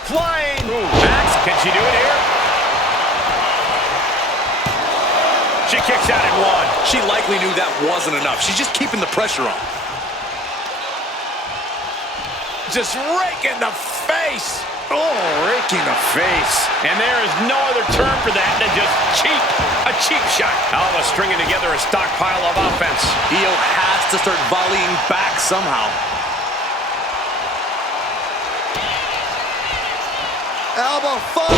Flying. Max, can she do it here? She kicks out in 1. She likely knew that wasn't enough. She's just keeping the pressure on. Just raking the face. Oh, raking the face. And there is no other term for that than just cheap. A cheap shot. Alba stringing together a stockpile of offense. EO has to start volleying back somehow. Alba Fire.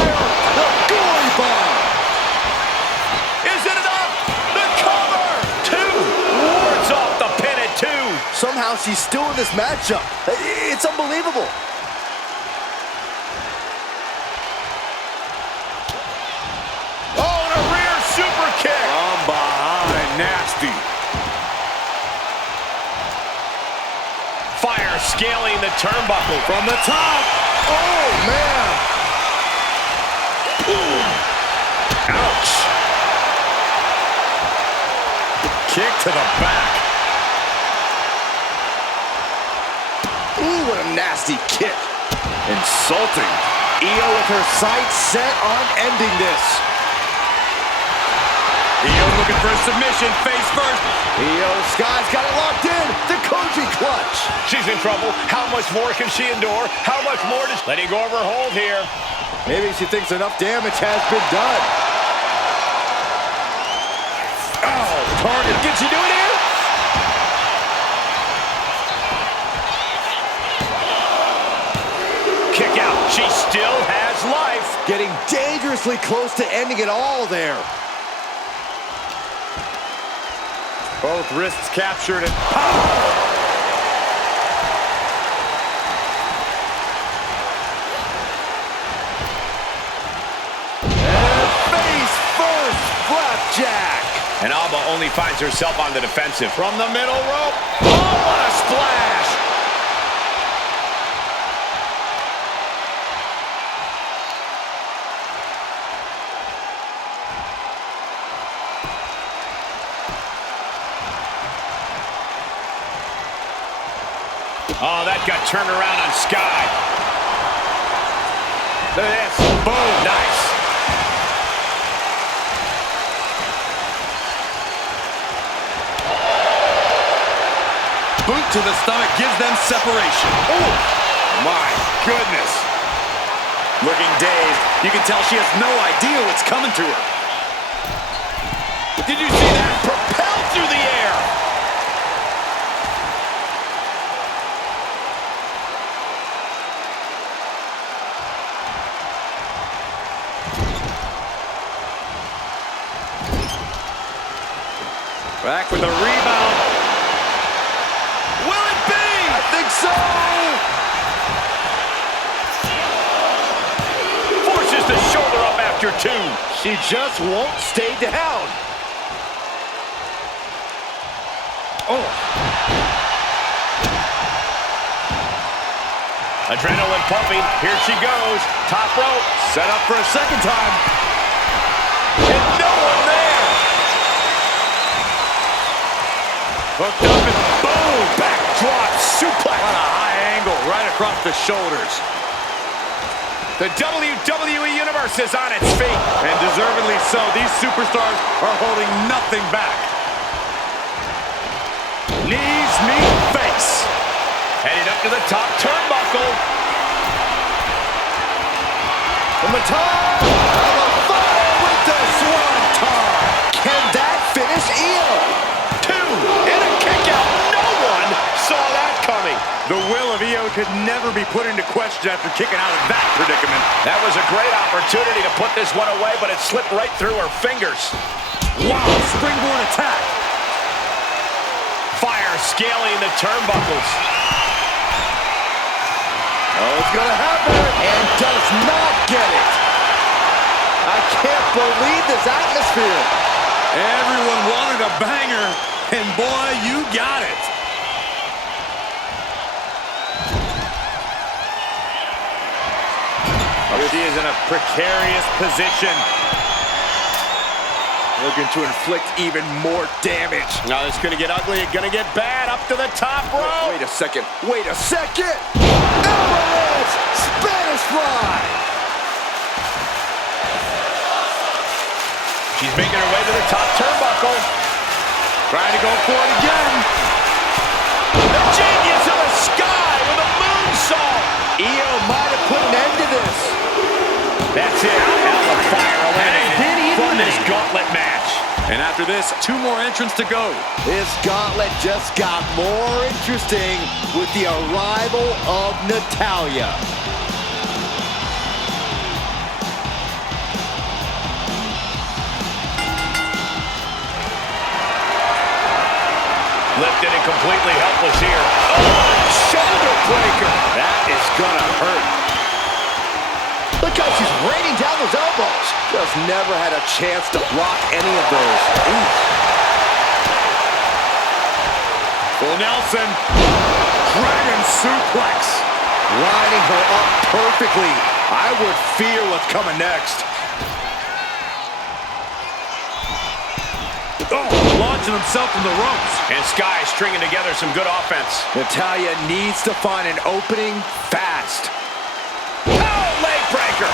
The goalie bomb. Is it enough? The cover. 2. Wards off the pin at 2. Somehow she's still in this matchup. It's unbelievable. Oh, and a rear scaling the turnbuckle. From the top. Oh, man. Ouch. Kick to the back. Ooh, what a nasty kick. Insulting. Io with her sights set on ending this. Io looking for a submission, face first. Io Sky's got it locked in. The Koji clutch. She's in trouble. How much more can she endure? How much more does... Letting go of her hold here. Maybe she thinks enough damage has been done. Oh, target. Can she do it here? Kick out. She still has life. Getting dangerously close to ending it all there. Both wrists captured and Face first, flapjack. And Alba only finds herself on the defensive. From the middle rope. Oh, what a splash. Oh, that got turned around on Sky. Look at this. Boom. Nice. Boot to the stomach gives them separation. Oh, my goodness. Looking dazed. You can tell she has no idea what's coming to her. Did you see that? Propelled through the air. back with a rebound. Will it be? I think so. Forces the shoulder up after two. She just won't stay down. Oh. Adrenaline pumping. Here she goes. Top rope. Set up for a second time. And no one there. Hooked up and boom. Backdrop suplex. On a high angle right across the shoulders. The WWE Universe is on its feet. And deservedly so. These superstars are holding nothing back. Knees meet face. Headed up to the top turnbuckle. From the top, on the fire with the swanton. Can that finish Io? Two, and a kick out. No one saw that coming. The will of Io could never be put into question after kicking out of that predicament. That was a great opportunity to put this one away, but it slipped right through her fingers. Wow, springboard attack. Fire scaling the turnbuckles. Oh, it's gonna happen, and does not get it. I can't believe this atmosphere. Everyone wanted a banger, and boy, you got it. She is in a precarious position. Looking to inflict even more damage. Now it's going to get ugly. It's going to get bad. Up to the top rope. Wait a second. Wait a second. Alvarez, Spanish fly. She's making her way to the top turnbuckle. Trying to go for it again. The genius of the sky with a moonsault. Io might have put an end to this. That's it. Outlet fire eliminated from this gauntlet match. And after this, 2 more entrants to go. This gauntlet just got more interesting with the arrival of Natalya. Lifted and completely helpless here. Oh, shoulder breaker. That is gonna hurt. Look how she's raining down those elbows. Just never had a chance to block any of those. Ooh. Full Nelson. Dragon suplex. Lining her up perfectly. I would fear what's coming next. Oh, launching himself from the ropes. And Sky stringing together some good offense. Natalya needs to find an opening fast. Oh, leg breaker.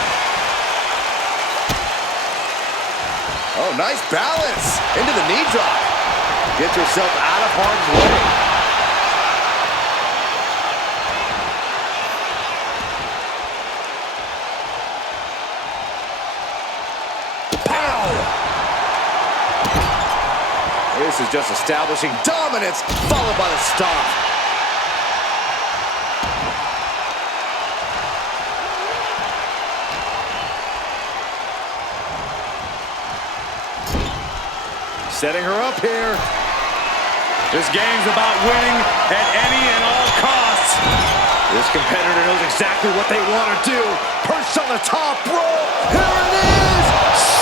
Oh, nice balance. Into the knee drop. Gets herself out of harm's way. This is just establishing dominance, followed by the stomp. Setting her up here. This game's about winning at any and all costs. This competitor knows exactly what they want to do. Perched on the top rope. Here it is!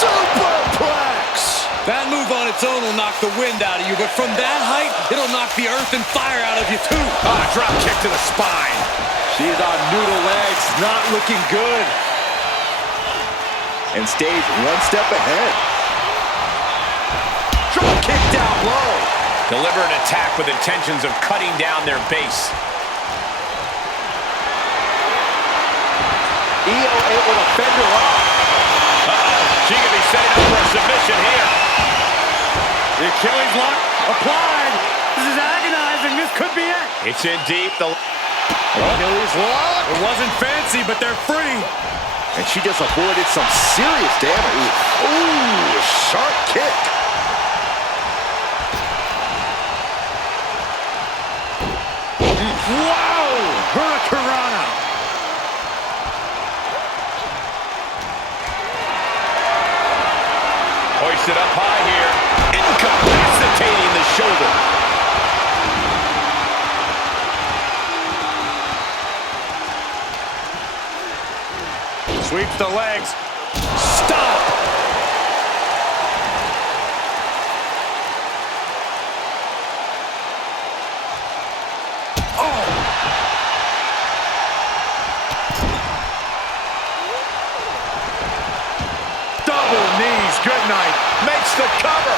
Superplex! That move on its own will knock the wind out of you, but from that height, it'll knock the earth and fire out of you, too. Drop kick to the spine. She's on noodle legs, not looking good. And stays one step ahead. Drop kick down low. Deliver an attack with intentions of cutting down their base. Io able to fend her off. She could be setting up for a submission here. The Achilles lock applied. This is agonizing. This could be it. It's in deep. The Achilles lock. It wasn't fancy, but they're free. And she just avoided some serious damage. Ooh, sharp kick. Wow! Hurricanrana. Hoisted up high here. Incapacitating the shoulder. Sweeps the legs. Stop! Oh! Double knees, good night. Makes the cover.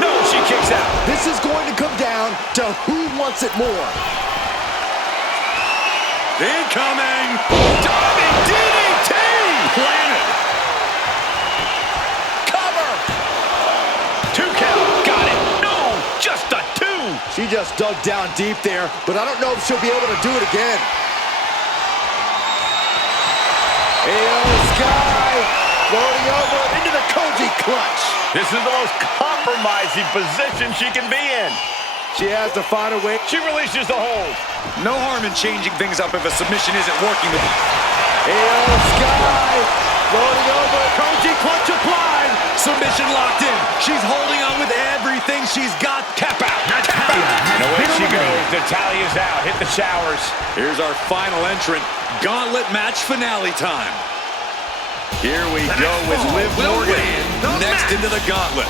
No, she kicks out. This is going to come down to who wants it more. Incoming! Diving DDT! Planted! Cover! 2 count, got it! No, just a 2! She just dug down deep there, but I don't know if she'll be able to do it again. Io Sky floating over into the Koji clutch. This is the most compromising position she can be in. She has to find a way. She releases the hold. No harm in changing things up if a submission isn't working with Io Sky floating over. Koji clutch applied. submission locked in. She's holding on with everything she's got. Tap out. Tap out. And away she goes. Natalya's out. Hit the showers. Here's our final entrant. Gauntlet match finale time. Here we go with Liv Morgan next into the gauntlet.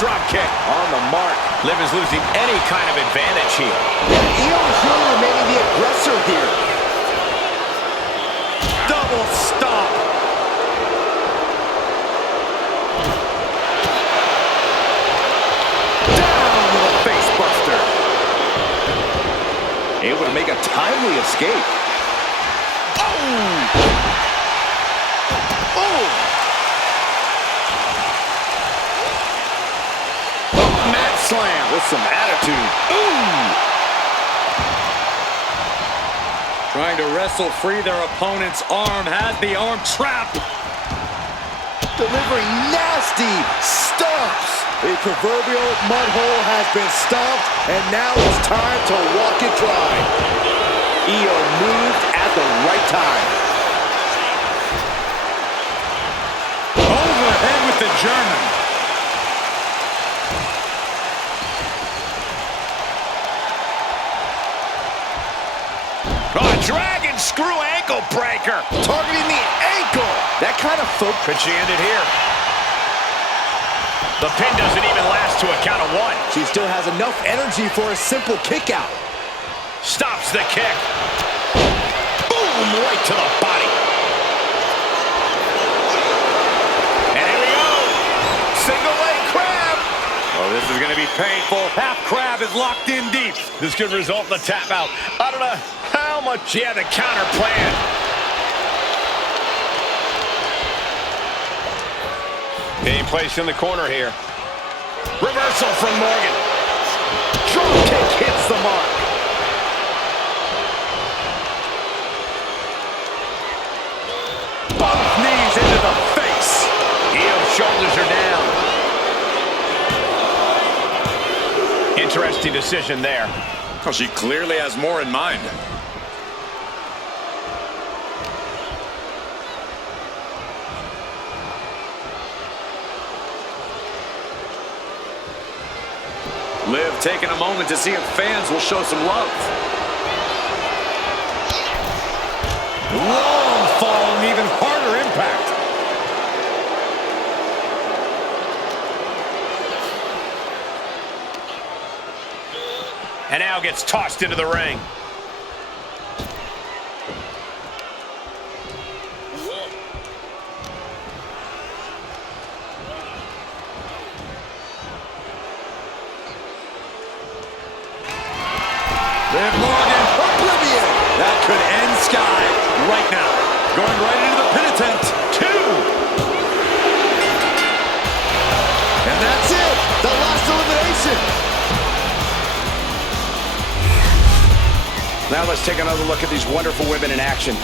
Drop kick. On the mark. Liv is losing any kind of advantage here. Io is really remaining the aggressor here. Double stomp. Down with a face buster. Able to make a timely escape. Oh! Oh! Slam with some attitude. Ooh! Trying to wrestle free their opponent's arm, has the arm trapped. Delivering nasty stomps. A proverbial mud hole has been stomped, and now it's time to walk it dry. Io moved at the right time. Overhead screw ankle breaker. Targeting the ankle. That kind of focus. Could she end it here? The pin doesn't even last to a count of one. She still has enough energy for a simple kick out. Stops the kick. Boom, right to the body. And here we go. Single leg crab. Oh, this is going to be painful. Half crab is locked in deep. This could result in a tap out. I don't know how much she had the counter planned. Being placed in the corner here. Reversal from Morgan. Drop kick hits the mark. Both knees into the face. Io's shoulders are down. Interesting decision there. Oh, she clearly has more in mind. Liv taking a moment to see if fans will show some love. Long fall and even harder impact. And now gets tossed into the ring. Liv Morgan, oblivion. That could end Sky right now. Going right into the pin attempt. 2. And that's it. The last elimination. Now let's take another look at these wonderful women in action.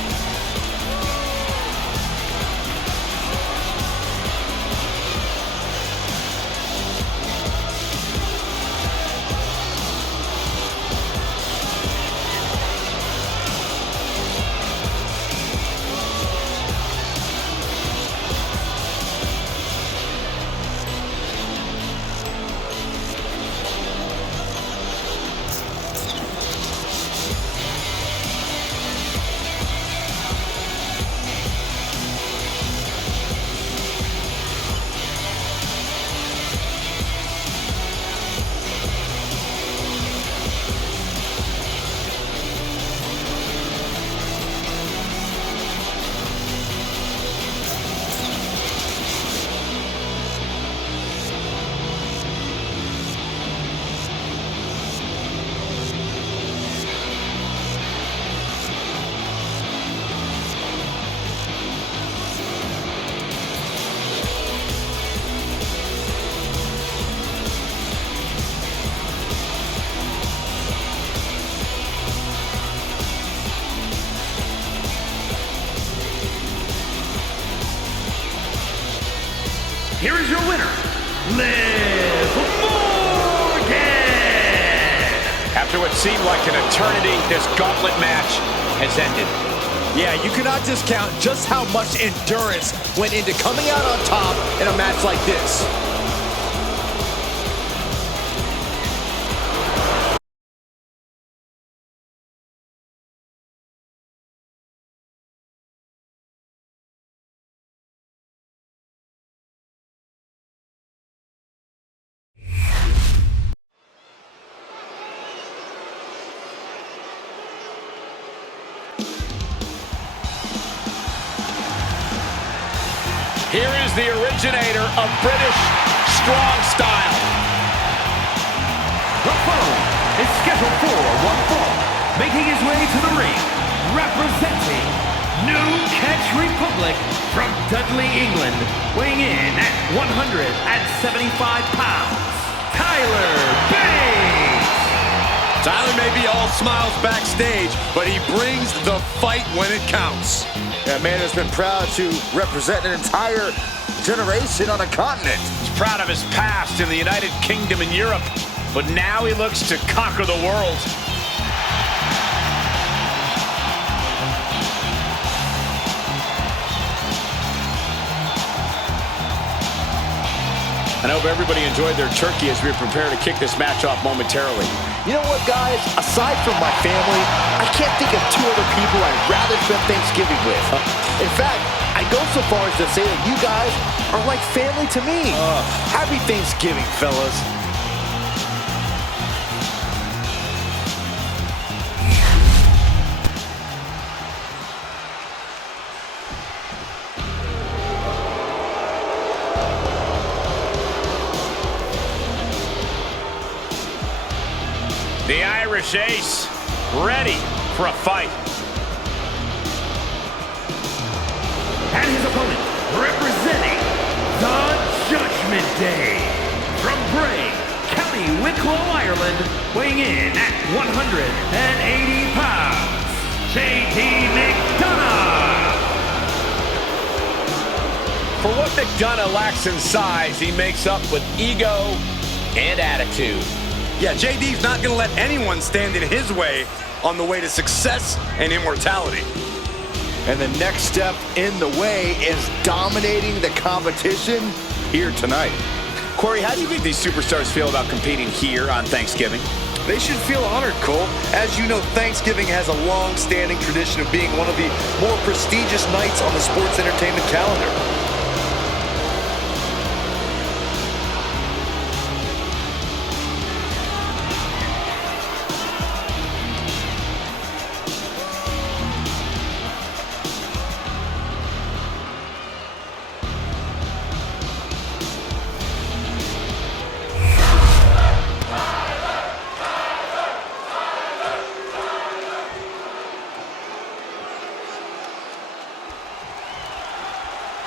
Here is your winner, Liv Morgan! After what seemed like an eternity, this gauntlet match has ended. Yeah, you cannot discount just how much endurance went into coming out on top in a match like this. Here is the originator of British strong style. The following is scheduled for one fall, making his way to the ring, representing New Catch Republic from Dudley, England, weighing in at 175 pounds, Tyler Bate! Tyler may be all smiles backstage, but he brings the fight when it counts. That man has been proud to represent an entire generation on a continent. He's proud of his past in the United Kingdom and Europe, but now he looks to conquer the world. I hope everybody enjoyed their turkey as we prepare to kick this match off momentarily. You know what, guys? Aside from my family, I can't think of two other people I'd rather spend Thanksgiving with. In fact, I go so far as to say that you guys are like family to me. Happy Thanksgiving, fellas. The Irish Ace, ready for a fight. And his opponent, representing the Judgment Day, from Bray, County Wicklow, Ireland, weighing in at 180 pounds, JD McDonagh. For what McDonagh lacks in size, he makes up with ego and attitude. Yeah, JD's not going to let anyone stand in his way on the way to success and immortality. And the next step in the way is dominating the competition here tonight. Corey, how do you think these superstars feel about competing here on Thanksgiving? They should feel honored, Cole. As you know, Thanksgiving has a long-standing tradition of being one of the more prestigious nights on the sports entertainment calendar.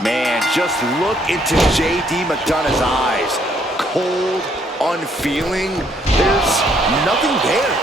Man, just look into JD McDonagh's eyes. Cold, unfeeling. There's nothing there.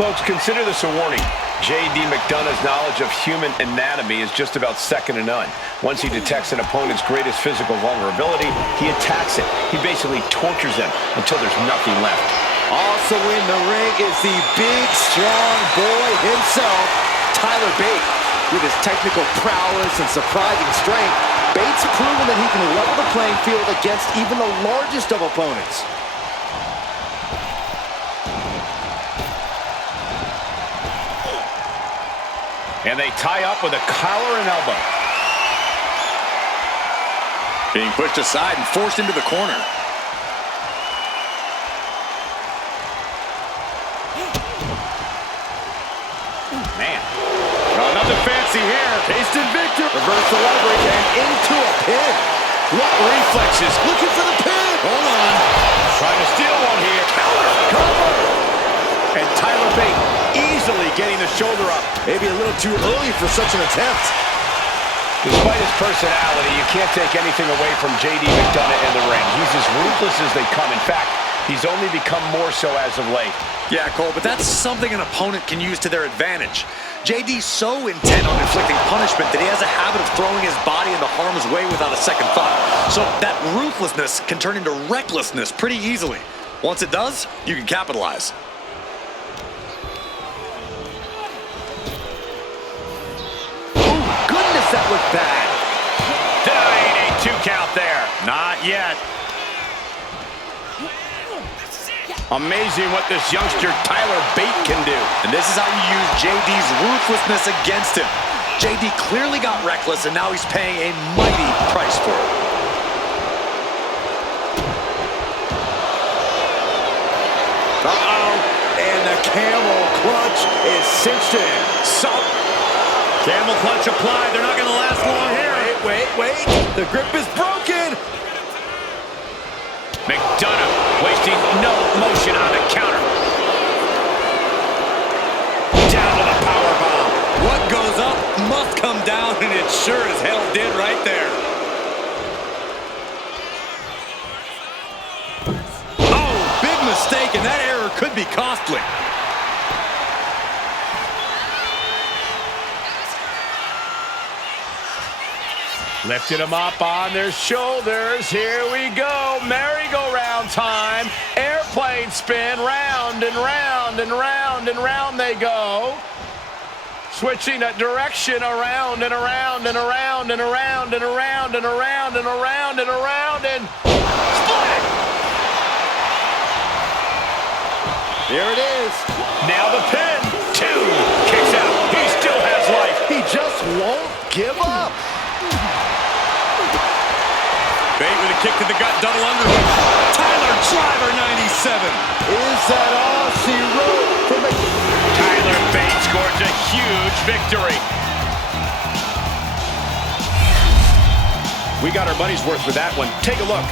Folks, consider this a warning. JD McDonagh's knowledge of human anatomy is just about second to none. Once he detects an opponent's greatest physical vulnerability, he attacks it. He basically tortures them until there's nothing left. Also in the ring is the big, strong boy himself, Tyler Bate. With his technical prowess and surprising strength, Bate's proven that he can level the playing field against even the largest of opponents. And they tie up with a collar and elbow. Being pushed aside and forced into the corner. Man. Nothing fancy here. Tasted victory. Reversal leverage and into a pin. What reflexes? Looking for the pin. Hold on. Trying to steal one here. Cover. And Tyler Bate easily getting the shoulder up. Maybe a little too early for such an attempt. Despite his personality, you can't take anything away from JD McDonagh in the ring. He's as ruthless as they come. In fact, he's only become more so as of late. Yeah, Cole, but that's something an opponent can use to their advantage. JD's so intent on inflicting punishment that he has a habit of throwing his body into harm's way without a second thought. So that ruthlessness can turn into recklessness pretty easily. Once it does, you can capitalize. Oh, goodness, that was bad. Denying a 2 count there. Not yet. Amazing what this youngster Tyler Bate can do. And this is how you use JD's ruthlessness against him. JD clearly got reckless, and now he's paying a mighty price for it. Uh-oh. And the camel clutch is cinched in. Camel clutch applied. They're not going to last long here. Wait. The grip is broken. McDonagh wasting no motion on the counter. Down to the powerbomb. What goes up must come down, and it sure as hell did right there. Oh, big mistake, and that error could be costly. Lifted him up on their shoulders. Here we go. Merry-go-round time. Airplane spin. Round and round and round and round they go. Switching a direction around and around and around and around and around and around and around and around and split! Here it is. Now the pin. 2. Kicks out. He still has life. He just won't give up. Bate with a kick to the gut, double underhook. Tyler Driver 97. Is that all she wrote for Tyler Bate scores a huge victory. We got our money's worth with that one. Take a look.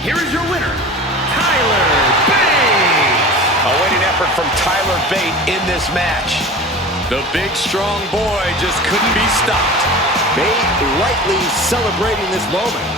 Here is your winner, Tyler Bate. Awaiting effort from Tyler Bate in this match. The big, strong boy just couldn't be stopped. Bate rightly celebrating this moment.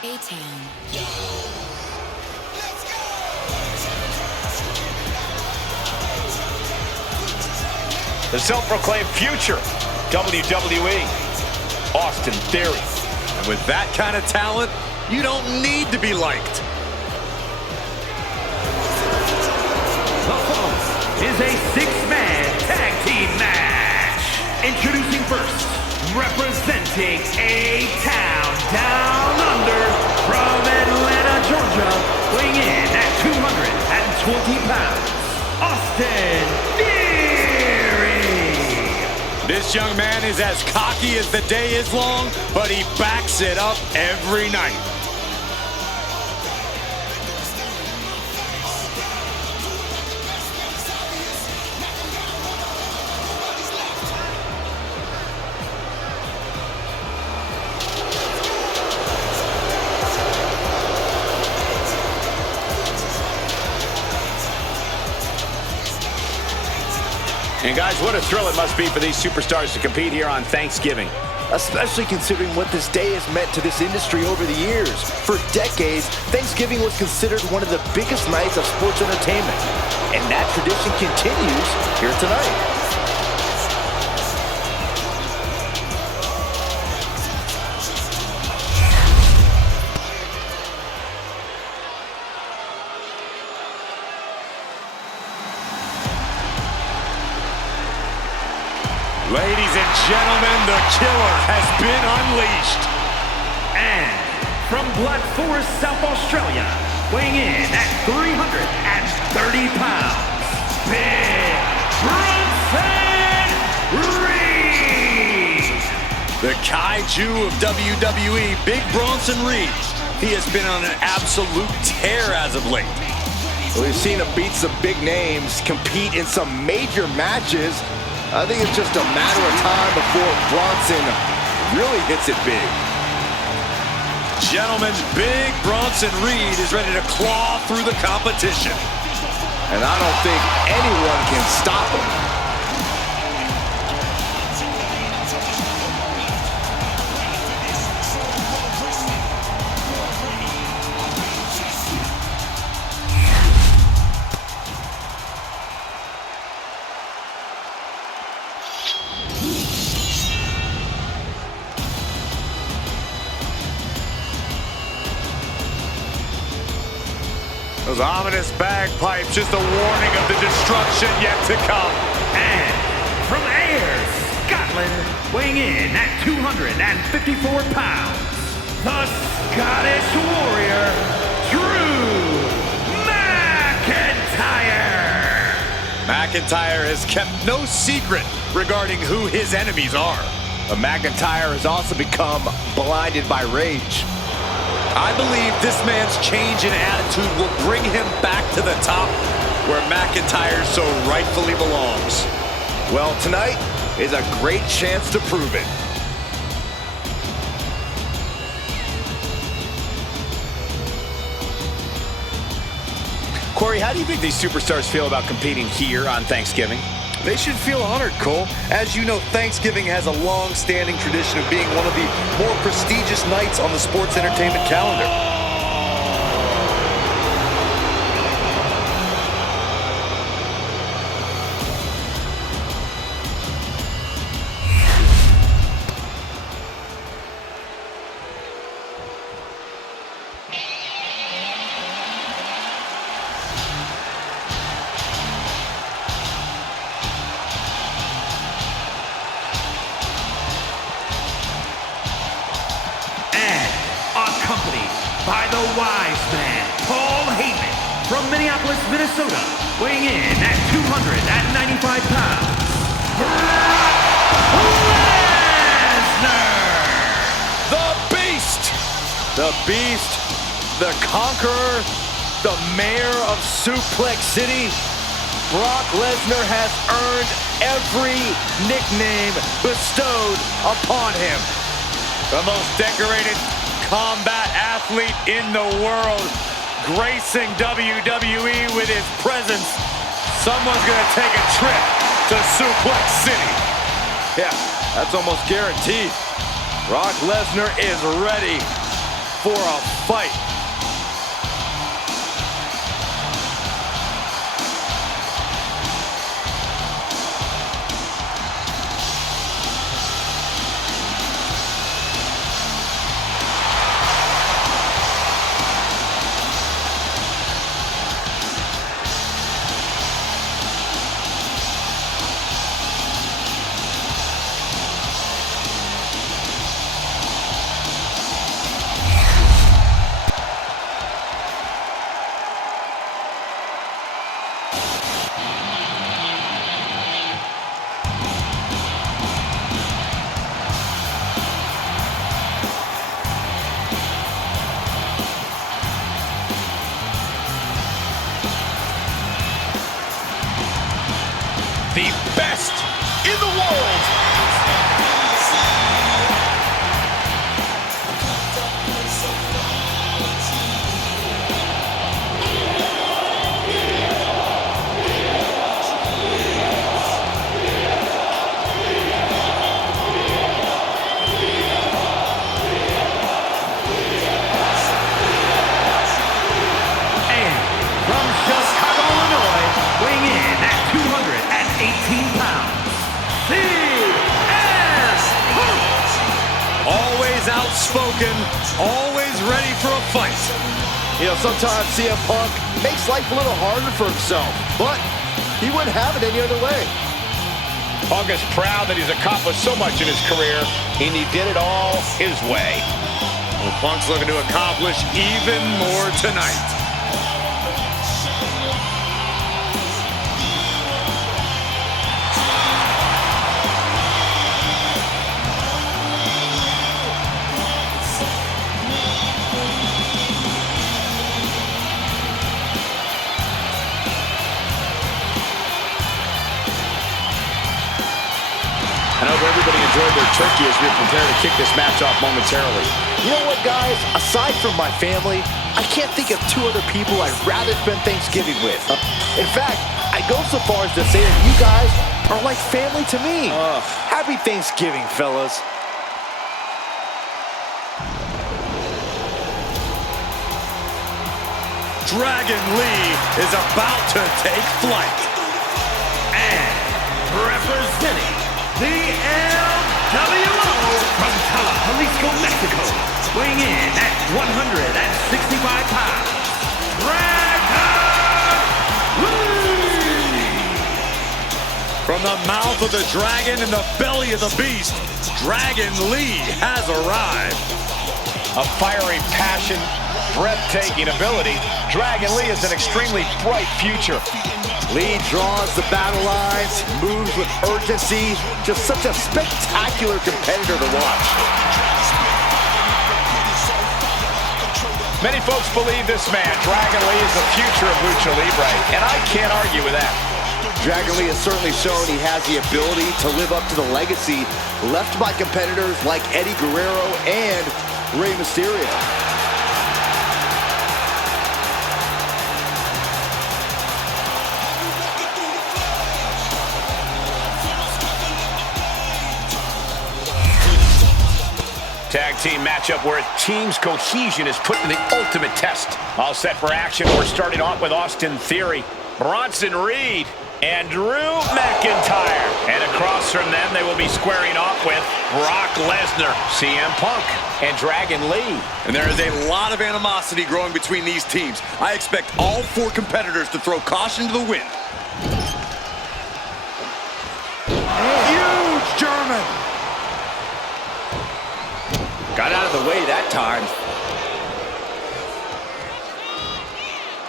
A-Town. The self-proclaimed future WWE, Austin Theory. And with that kind of talent, you don't need to be liked. The following is a 6-man tag team match. Introducing first, representing A-Town Down Under from Atlanta, Georgia, weighing in at 220 pounds, Austin Theory. This young man is as cocky as the day is long, but he backs it up every night. And guys, what a thrill it must be for these superstars to compete here on Thanksgiving. Especially considering what this day has meant to this industry over the years. For decades, Thanksgiving was considered one of the biggest nights of sports entertainment. And that tradition continues here tonight. Ladies and gentlemen, the killer has been unleashed. And from Black Forest, South Australia, weighing in at 330 pounds, Big Bronson Reed. The kaiju of WWE, Big Bronson Reed. He has been on an absolute tear as of late. We've seen him beat some big names, compete in some major matches. I think it's just a matter of time before Bronson really hits it big. Gentlemen, Big Bronson Reed is ready to claw through the competition. And I don't think anyone can stop him. Those ominous bagpipes, just a warning of the destruction yet to come. And from Ayers, Scotland, weighing in at 254 pounds, the Scottish Warrior, Drew McIntyre. McIntyre has kept no secret regarding who his enemies are. But McIntyre has also become blinded by rage. I believe this man's change in attitude will bring him back to the top where McIntyre so rightfully belongs. Well, tonight is a great chance to prove it. Corey, how do you think these superstars feel about competing here on Thanksgiving? They should feel honored, Cole. As you know, Thanksgiving has a long-standing tradition of being one of the more prestigious nights on the sports entertainment calendar. By the wise man, Paul Heyman, from Minneapolis, Minnesota, weighing in at 295 pounds, Lesnar! The Beast! The Beast, the Conqueror, the Mayor of Suplex City. Brock Lesnar has earned every nickname bestowed upon him. The most decorated combat athlete in the world, gracing WWE with his presence. Someone's gonna take a trip to Suplex City. Yeah, that's almost guaranteed. Brock Lesnar is ready for a fight. The best in the world. Outspoken, always ready for a fight. You know, sometimes CM Punk makes life a little harder for himself, but he wouldn't have it any other way. Punk is proud that he's accomplished so much in his career, and he did it all his way. Well, Punk's looking to accomplish even more tonight. I hope everybody enjoyed their turkey as we prepare to kick this match off momentarily. You know what, guys? Aside from my family, I can't think of two other people I'd rather spend Thanksgiving with. In fact, I go so far as to say that you guys are like family to me. Happy Thanksgiving, fellas. Dragon Lee is about to take flight. And representing the LWO from Jalisco, Mexico, weighing in at 165 pounds, Dragunov! From the mouth of the dragon and the belly of the beast, Dragon Lee has arrived. A fiery passion, breathtaking ability. Dragon Lee has an extremely bright future. Lee draws the battle lines, moves with urgency. Just such a spectacular competitor to watch. Many folks believe this man, Dragon Lee, is the future of Lucha Libre, and I can't argue with that. Dragon Lee has certainly shown he has the ability to live up to the legacy left by competitors like Eddie Guerrero and Rey Mysterio. Tag team matchup where a team's cohesion is put to the ultimate test. All set for action. We're starting off with Austin Theory, Bronson Reed, and Drew McIntyre. And across from them, they will be squaring off with Brock Lesnar, CM Punk, and Dragon Lee. And there is a lot of animosity growing between these teams. I expect all four competitors to throw caution to the wind. Huge German! Got out of the way that time.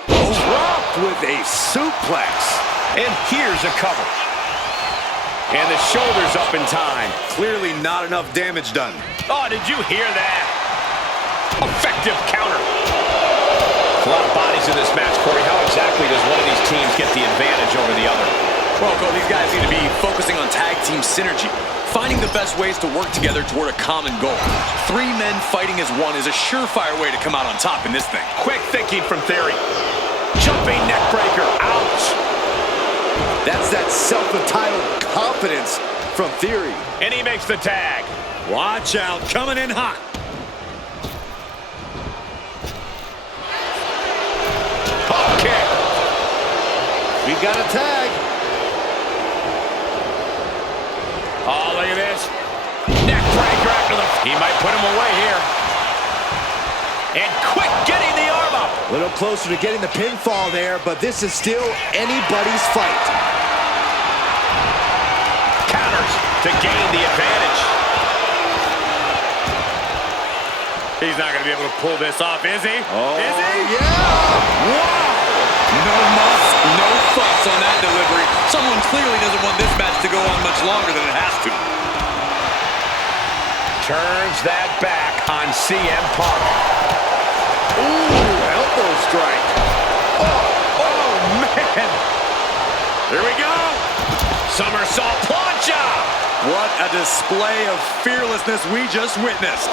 Dropped with a suplex. And here's a cover. And the shoulders up in time. Clearly not enough damage done. Oh, did you hear that? Effective counter. A lot of bodies in this match, Corey. How exactly does one of these teams get the advantage over the other? Well, Cole, these guys need to be focusing on tag team synergy, finding the best ways to work together toward a common goal. Three men fighting as one is a surefire way to come out on top in this thing. Quick thinking from Theory. Jumping neck breaker. Ouch. That's that self-entitled confidence from Theory. And he makes the tag. Watch out, coming in hot. Okay. We've got a tag. Oh, look at this. Neck breaker after the... He might put him away here. And quick getting the arm up. A little closer to getting the pinfall there, but this is still anybody's fight. Counters to gain the advantage. He's not going to be able to pull this off, is he? Oh, is he? Yeah! Wow! No muss, no fuss on that delivery. Someone clearly doesn't want this match to go on much longer than it has to. Turns that back on CM Punk. Ooh, elbow strike. Oh, man. Here we go. Somersault plancha. What a display of fearlessness we just witnessed.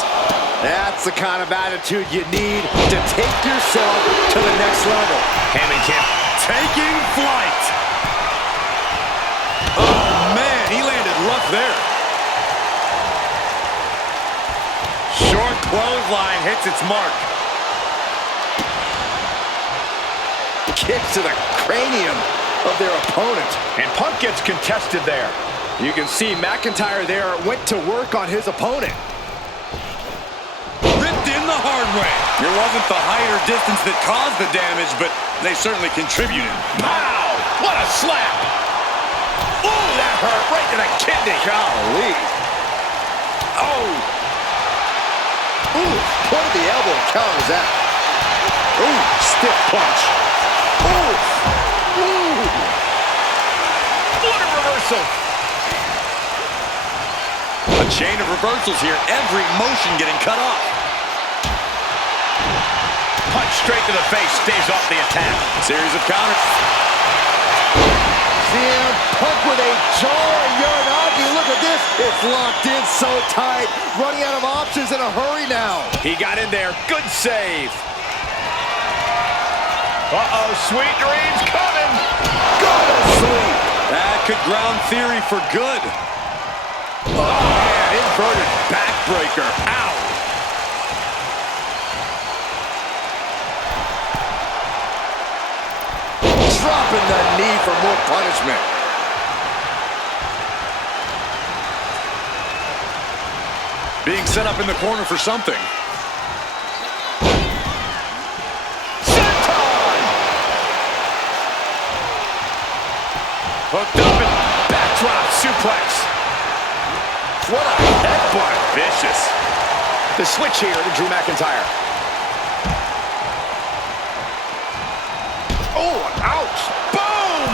That's the kind of attitude you need to take yourself to the next level. Hamilton Taking flight. Oh, man, he landed rough there. short clothesline hits its mark. Kicks to the cranium of their opponent. And Punk gets contested there. You can see McIntyre there went to work on his opponent. Ripped in the hard way. It wasn't the height or distance that caused the damage, but they certainly contributed. Wow! What a slap! Ooh, that hurt right to the kidney. Golly. Oh. Ooh, point of the elbow counters that. Ooh, stiff punch. Ooh. Ooh. What a reversal. A chain of reversals here. Every motion getting cut off. Punch straight to the face, stays off the attack. Series of counters. CM Punk with a jarring Uranagi. Look at this. It's locked in so tight. Running out of options in a hurry now. He got in there. Good save. Uh-oh, sweet dreams coming. Go to sleep. That could ground theory for good. Oh, man, inverted backbreaker. Ow. Dropping the knee for more punishment. Being set up in the corner for something. Hooked up and backdrop suplex. What a headbutt. Vicious. The switch here to Drew McIntyre. Oh, ouch. Boom!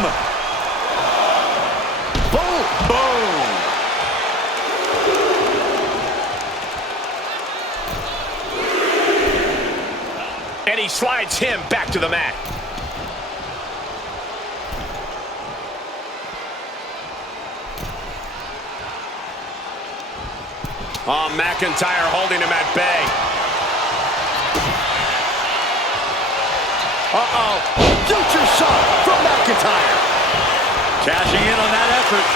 Boom! Boom. And he slides him back to the mat. Oh, McIntyre holding him at bay. Uh-oh. Future shot from McIntyre. Cashing in on that effort.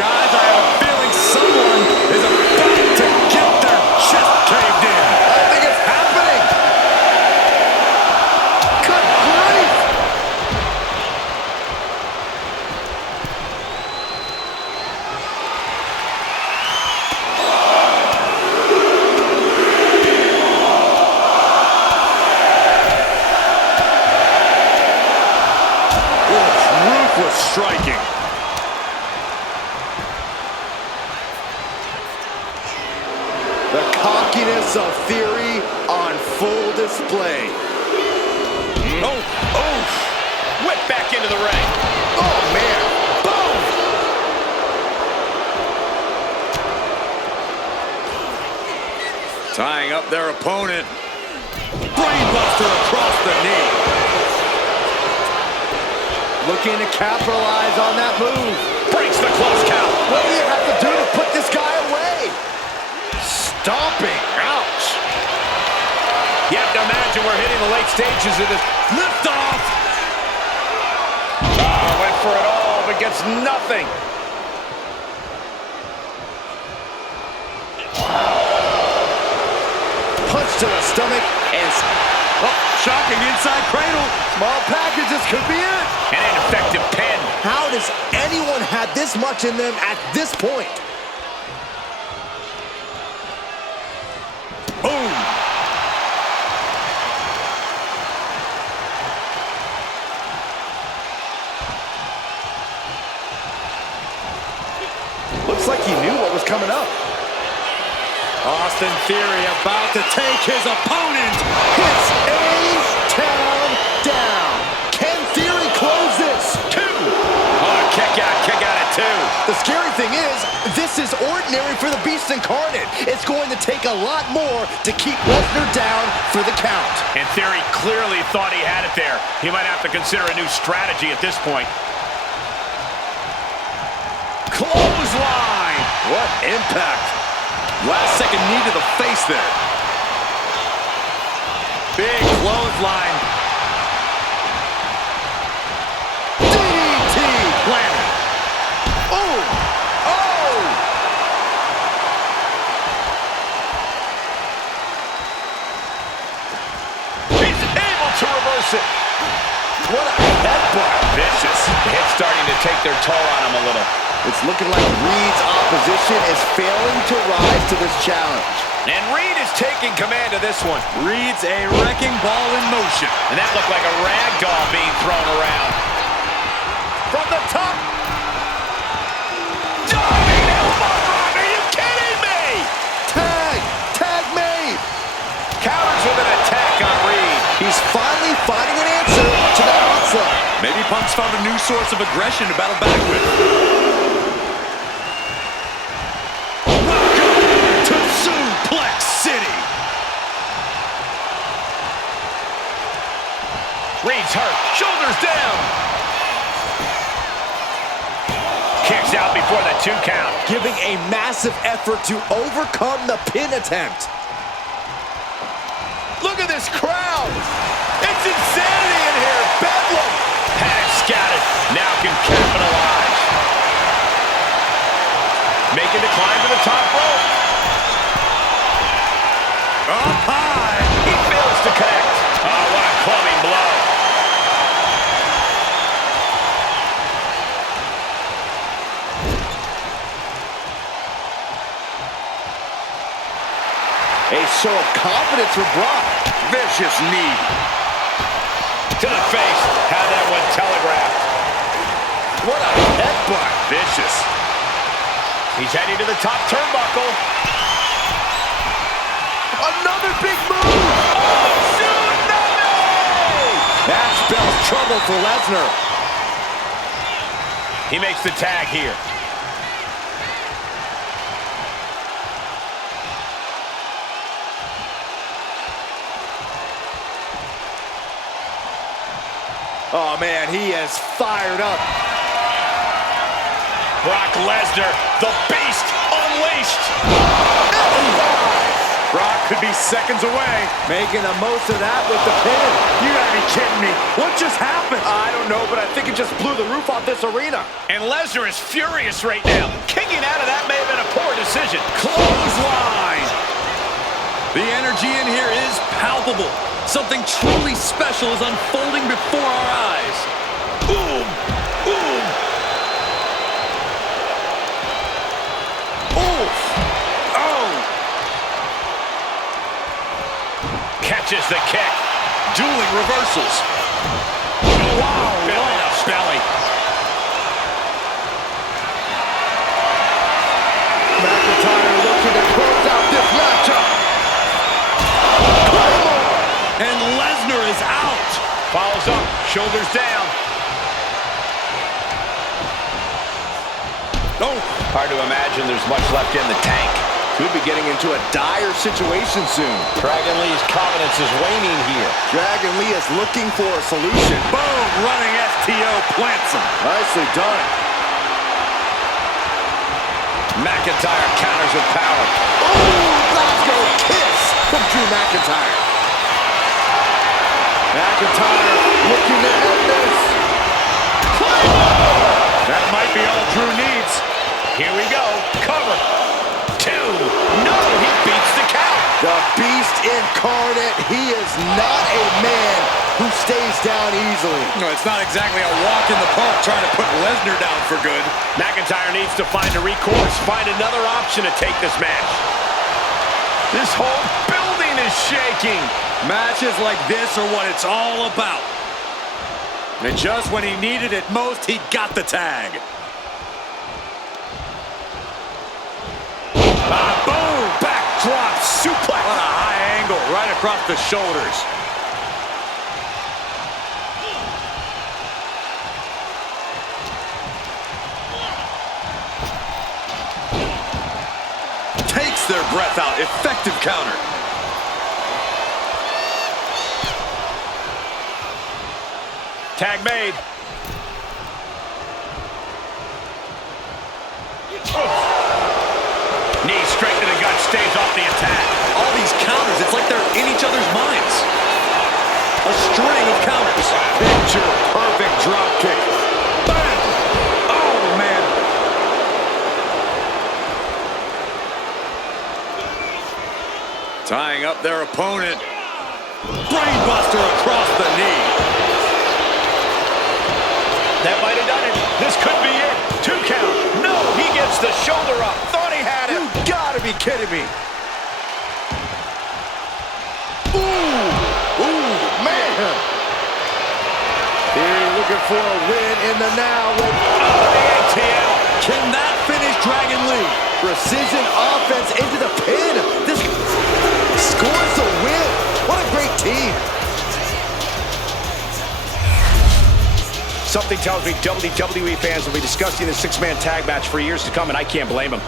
Guys, I have a feeling someone is about to get their chest caved in. I think it's happening. Good grief. Ruthless striking. The cockiness of Theory on full display. Oh, oh. Whip back into the ring. Oh, man. Boom! Tying up their opponent. Brainbuster across the knee. Looking to capitalize on that move. Breaks the close count. What do you have to do to put this guy away? Stomping. Ouch. You have to imagine we're hitting the late stages of this. Liftoff. Went for it all, but gets nothing. Punch to the stomach and Shocking inside cradle. small packages could be it. An ineffective pin. How does anyone have this much in them at this point? Boom. Looks like he knew what was coming up. Austin Theory about to take his opponent. Hits A-Town down. Can Theory close this? 2. Oh, kick out at 2. The scary thing is, this is ordinary for the Beast Incarnate. It's going to take a lot more to keep Lesnar down for the count. And Theory clearly thought he had it there. He might have to consider a new strategy at this point. Clothesline. What impact. Last second knee to the face there. Big clothesline. DDT planted. Oh! Oh! He's able to reverse it. What a headbutt. Vicious. The hit's starting to take their toll on him a little. It's looking like Reed's opposition is failing to rise to this challenge. And Reed is taking command of this one. Reed's a wrecking ball in motion. And that looked like a rag doll being thrown around. From the top. Diving elbow drop. Are you kidding me? Tag! Tag made! Counters with an attack on Reed. He's finally finding an answer to that onslaught. Maybe Punk's found a new source of aggression to battle back with. Welcome to Suplex City. Reed's hurt. Shoulders down. Kicks out before the 2 count. Giving a massive effort to overcome the pin attempt. Look at this crowd. It's insanity in here. Bedlam. Panic scattered. Now can capitalize. Making the climb to the top rope. Up high. He fails to connect. Oh, what a clubbing blow. A show of confidence from Brock. vicious knee. To the face. Had that one telegraphed. What a headbutt. Vicious. He's heading to the top turnbuckle. Another big move. Oh, tsunami! That spells trouble for Lesnar. He makes the tag here. Oh, man, he is fired up. Brock Lesnar, the beast, unleashed. Brock could be seconds away. Making the most of that with the pin. You gotta be kidding me. What just happened? I don't know, but I think it just blew the roof off this arena. And Lesnar is furious right now. Kicking out of that may have been a poor decision. Clothesline. The energy in here is palpable. Something truly special is unfolding before our eyes. Boom! Boom! Oof! Oh! Catches the kick. Dueling reversals. Wow! Belly to belly. McIntyre looking to close out this matchup. And Lesnar is out. Follows up, shoulders down. Oh, Hard to imagine there's much left in the tank. could be getting into a dire situation soon. Dragon Lee's confidence is waning here. Dragon Lee is looking for a solution. Boom, running STO plants him. Nicely done. McIntyre counters with power. Oh, Glasgow kiss from Drew McIntyre. McIntyre looking to end this. That might be all Drew needs. Here we go. Cover. 2. No, he beats the count. The Beast incarnate. He is not a man who stays down easily. No, it's not exactly a walk in the park trying to put Lesnar down for good. McIntyre needs to find a recourse, find another option to take this match. This whole building is shaking. Matches like this are what it's all about. And just when he needed it most, he got the tag. Boom! Backdrop suplex. On a high angle, right across the shoulders. Takes their breath out. Effective counter. Tag made. Knee straight to the gut, stays off the attack. All these counters, it's like they're in each other's minds. A string of counters. Picture perfect drop kick. Bam! Oh, man. Tying up their opponent. Brainbuster across the knee. That might have done it. This could be it. 2 count. No, he gets the shoulder up. Thought he had it. You gotta be kidding me. Ooh, man. Here looking for a win in the now with the ATL. Can that finish Dragon Lee? precision offense into the pin. This scores the win. What a great team. Something tells me WWE fans will be discussing the 6-man tag match for years to come, and I can't blame them.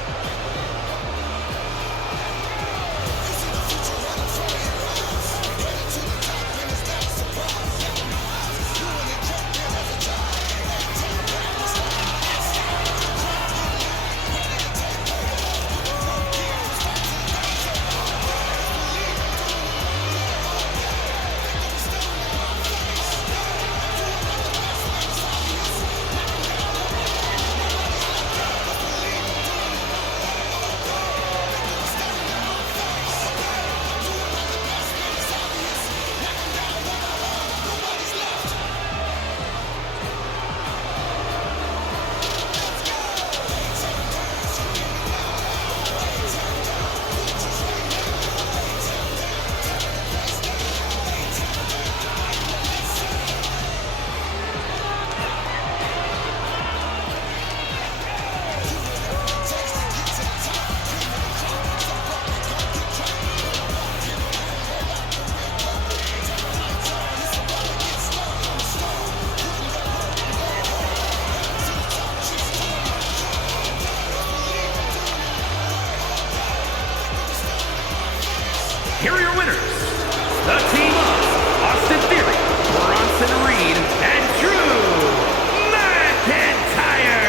here are your winners. The team of Austin Theory, Bronson Reed, and Drew McIntyre.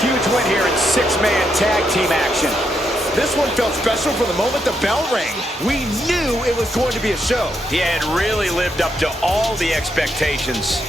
Huge win here in six-man tag team action. This one felt special from the moment the bell rang. We knew it was going to be a show. He had really lived up to all the expectations.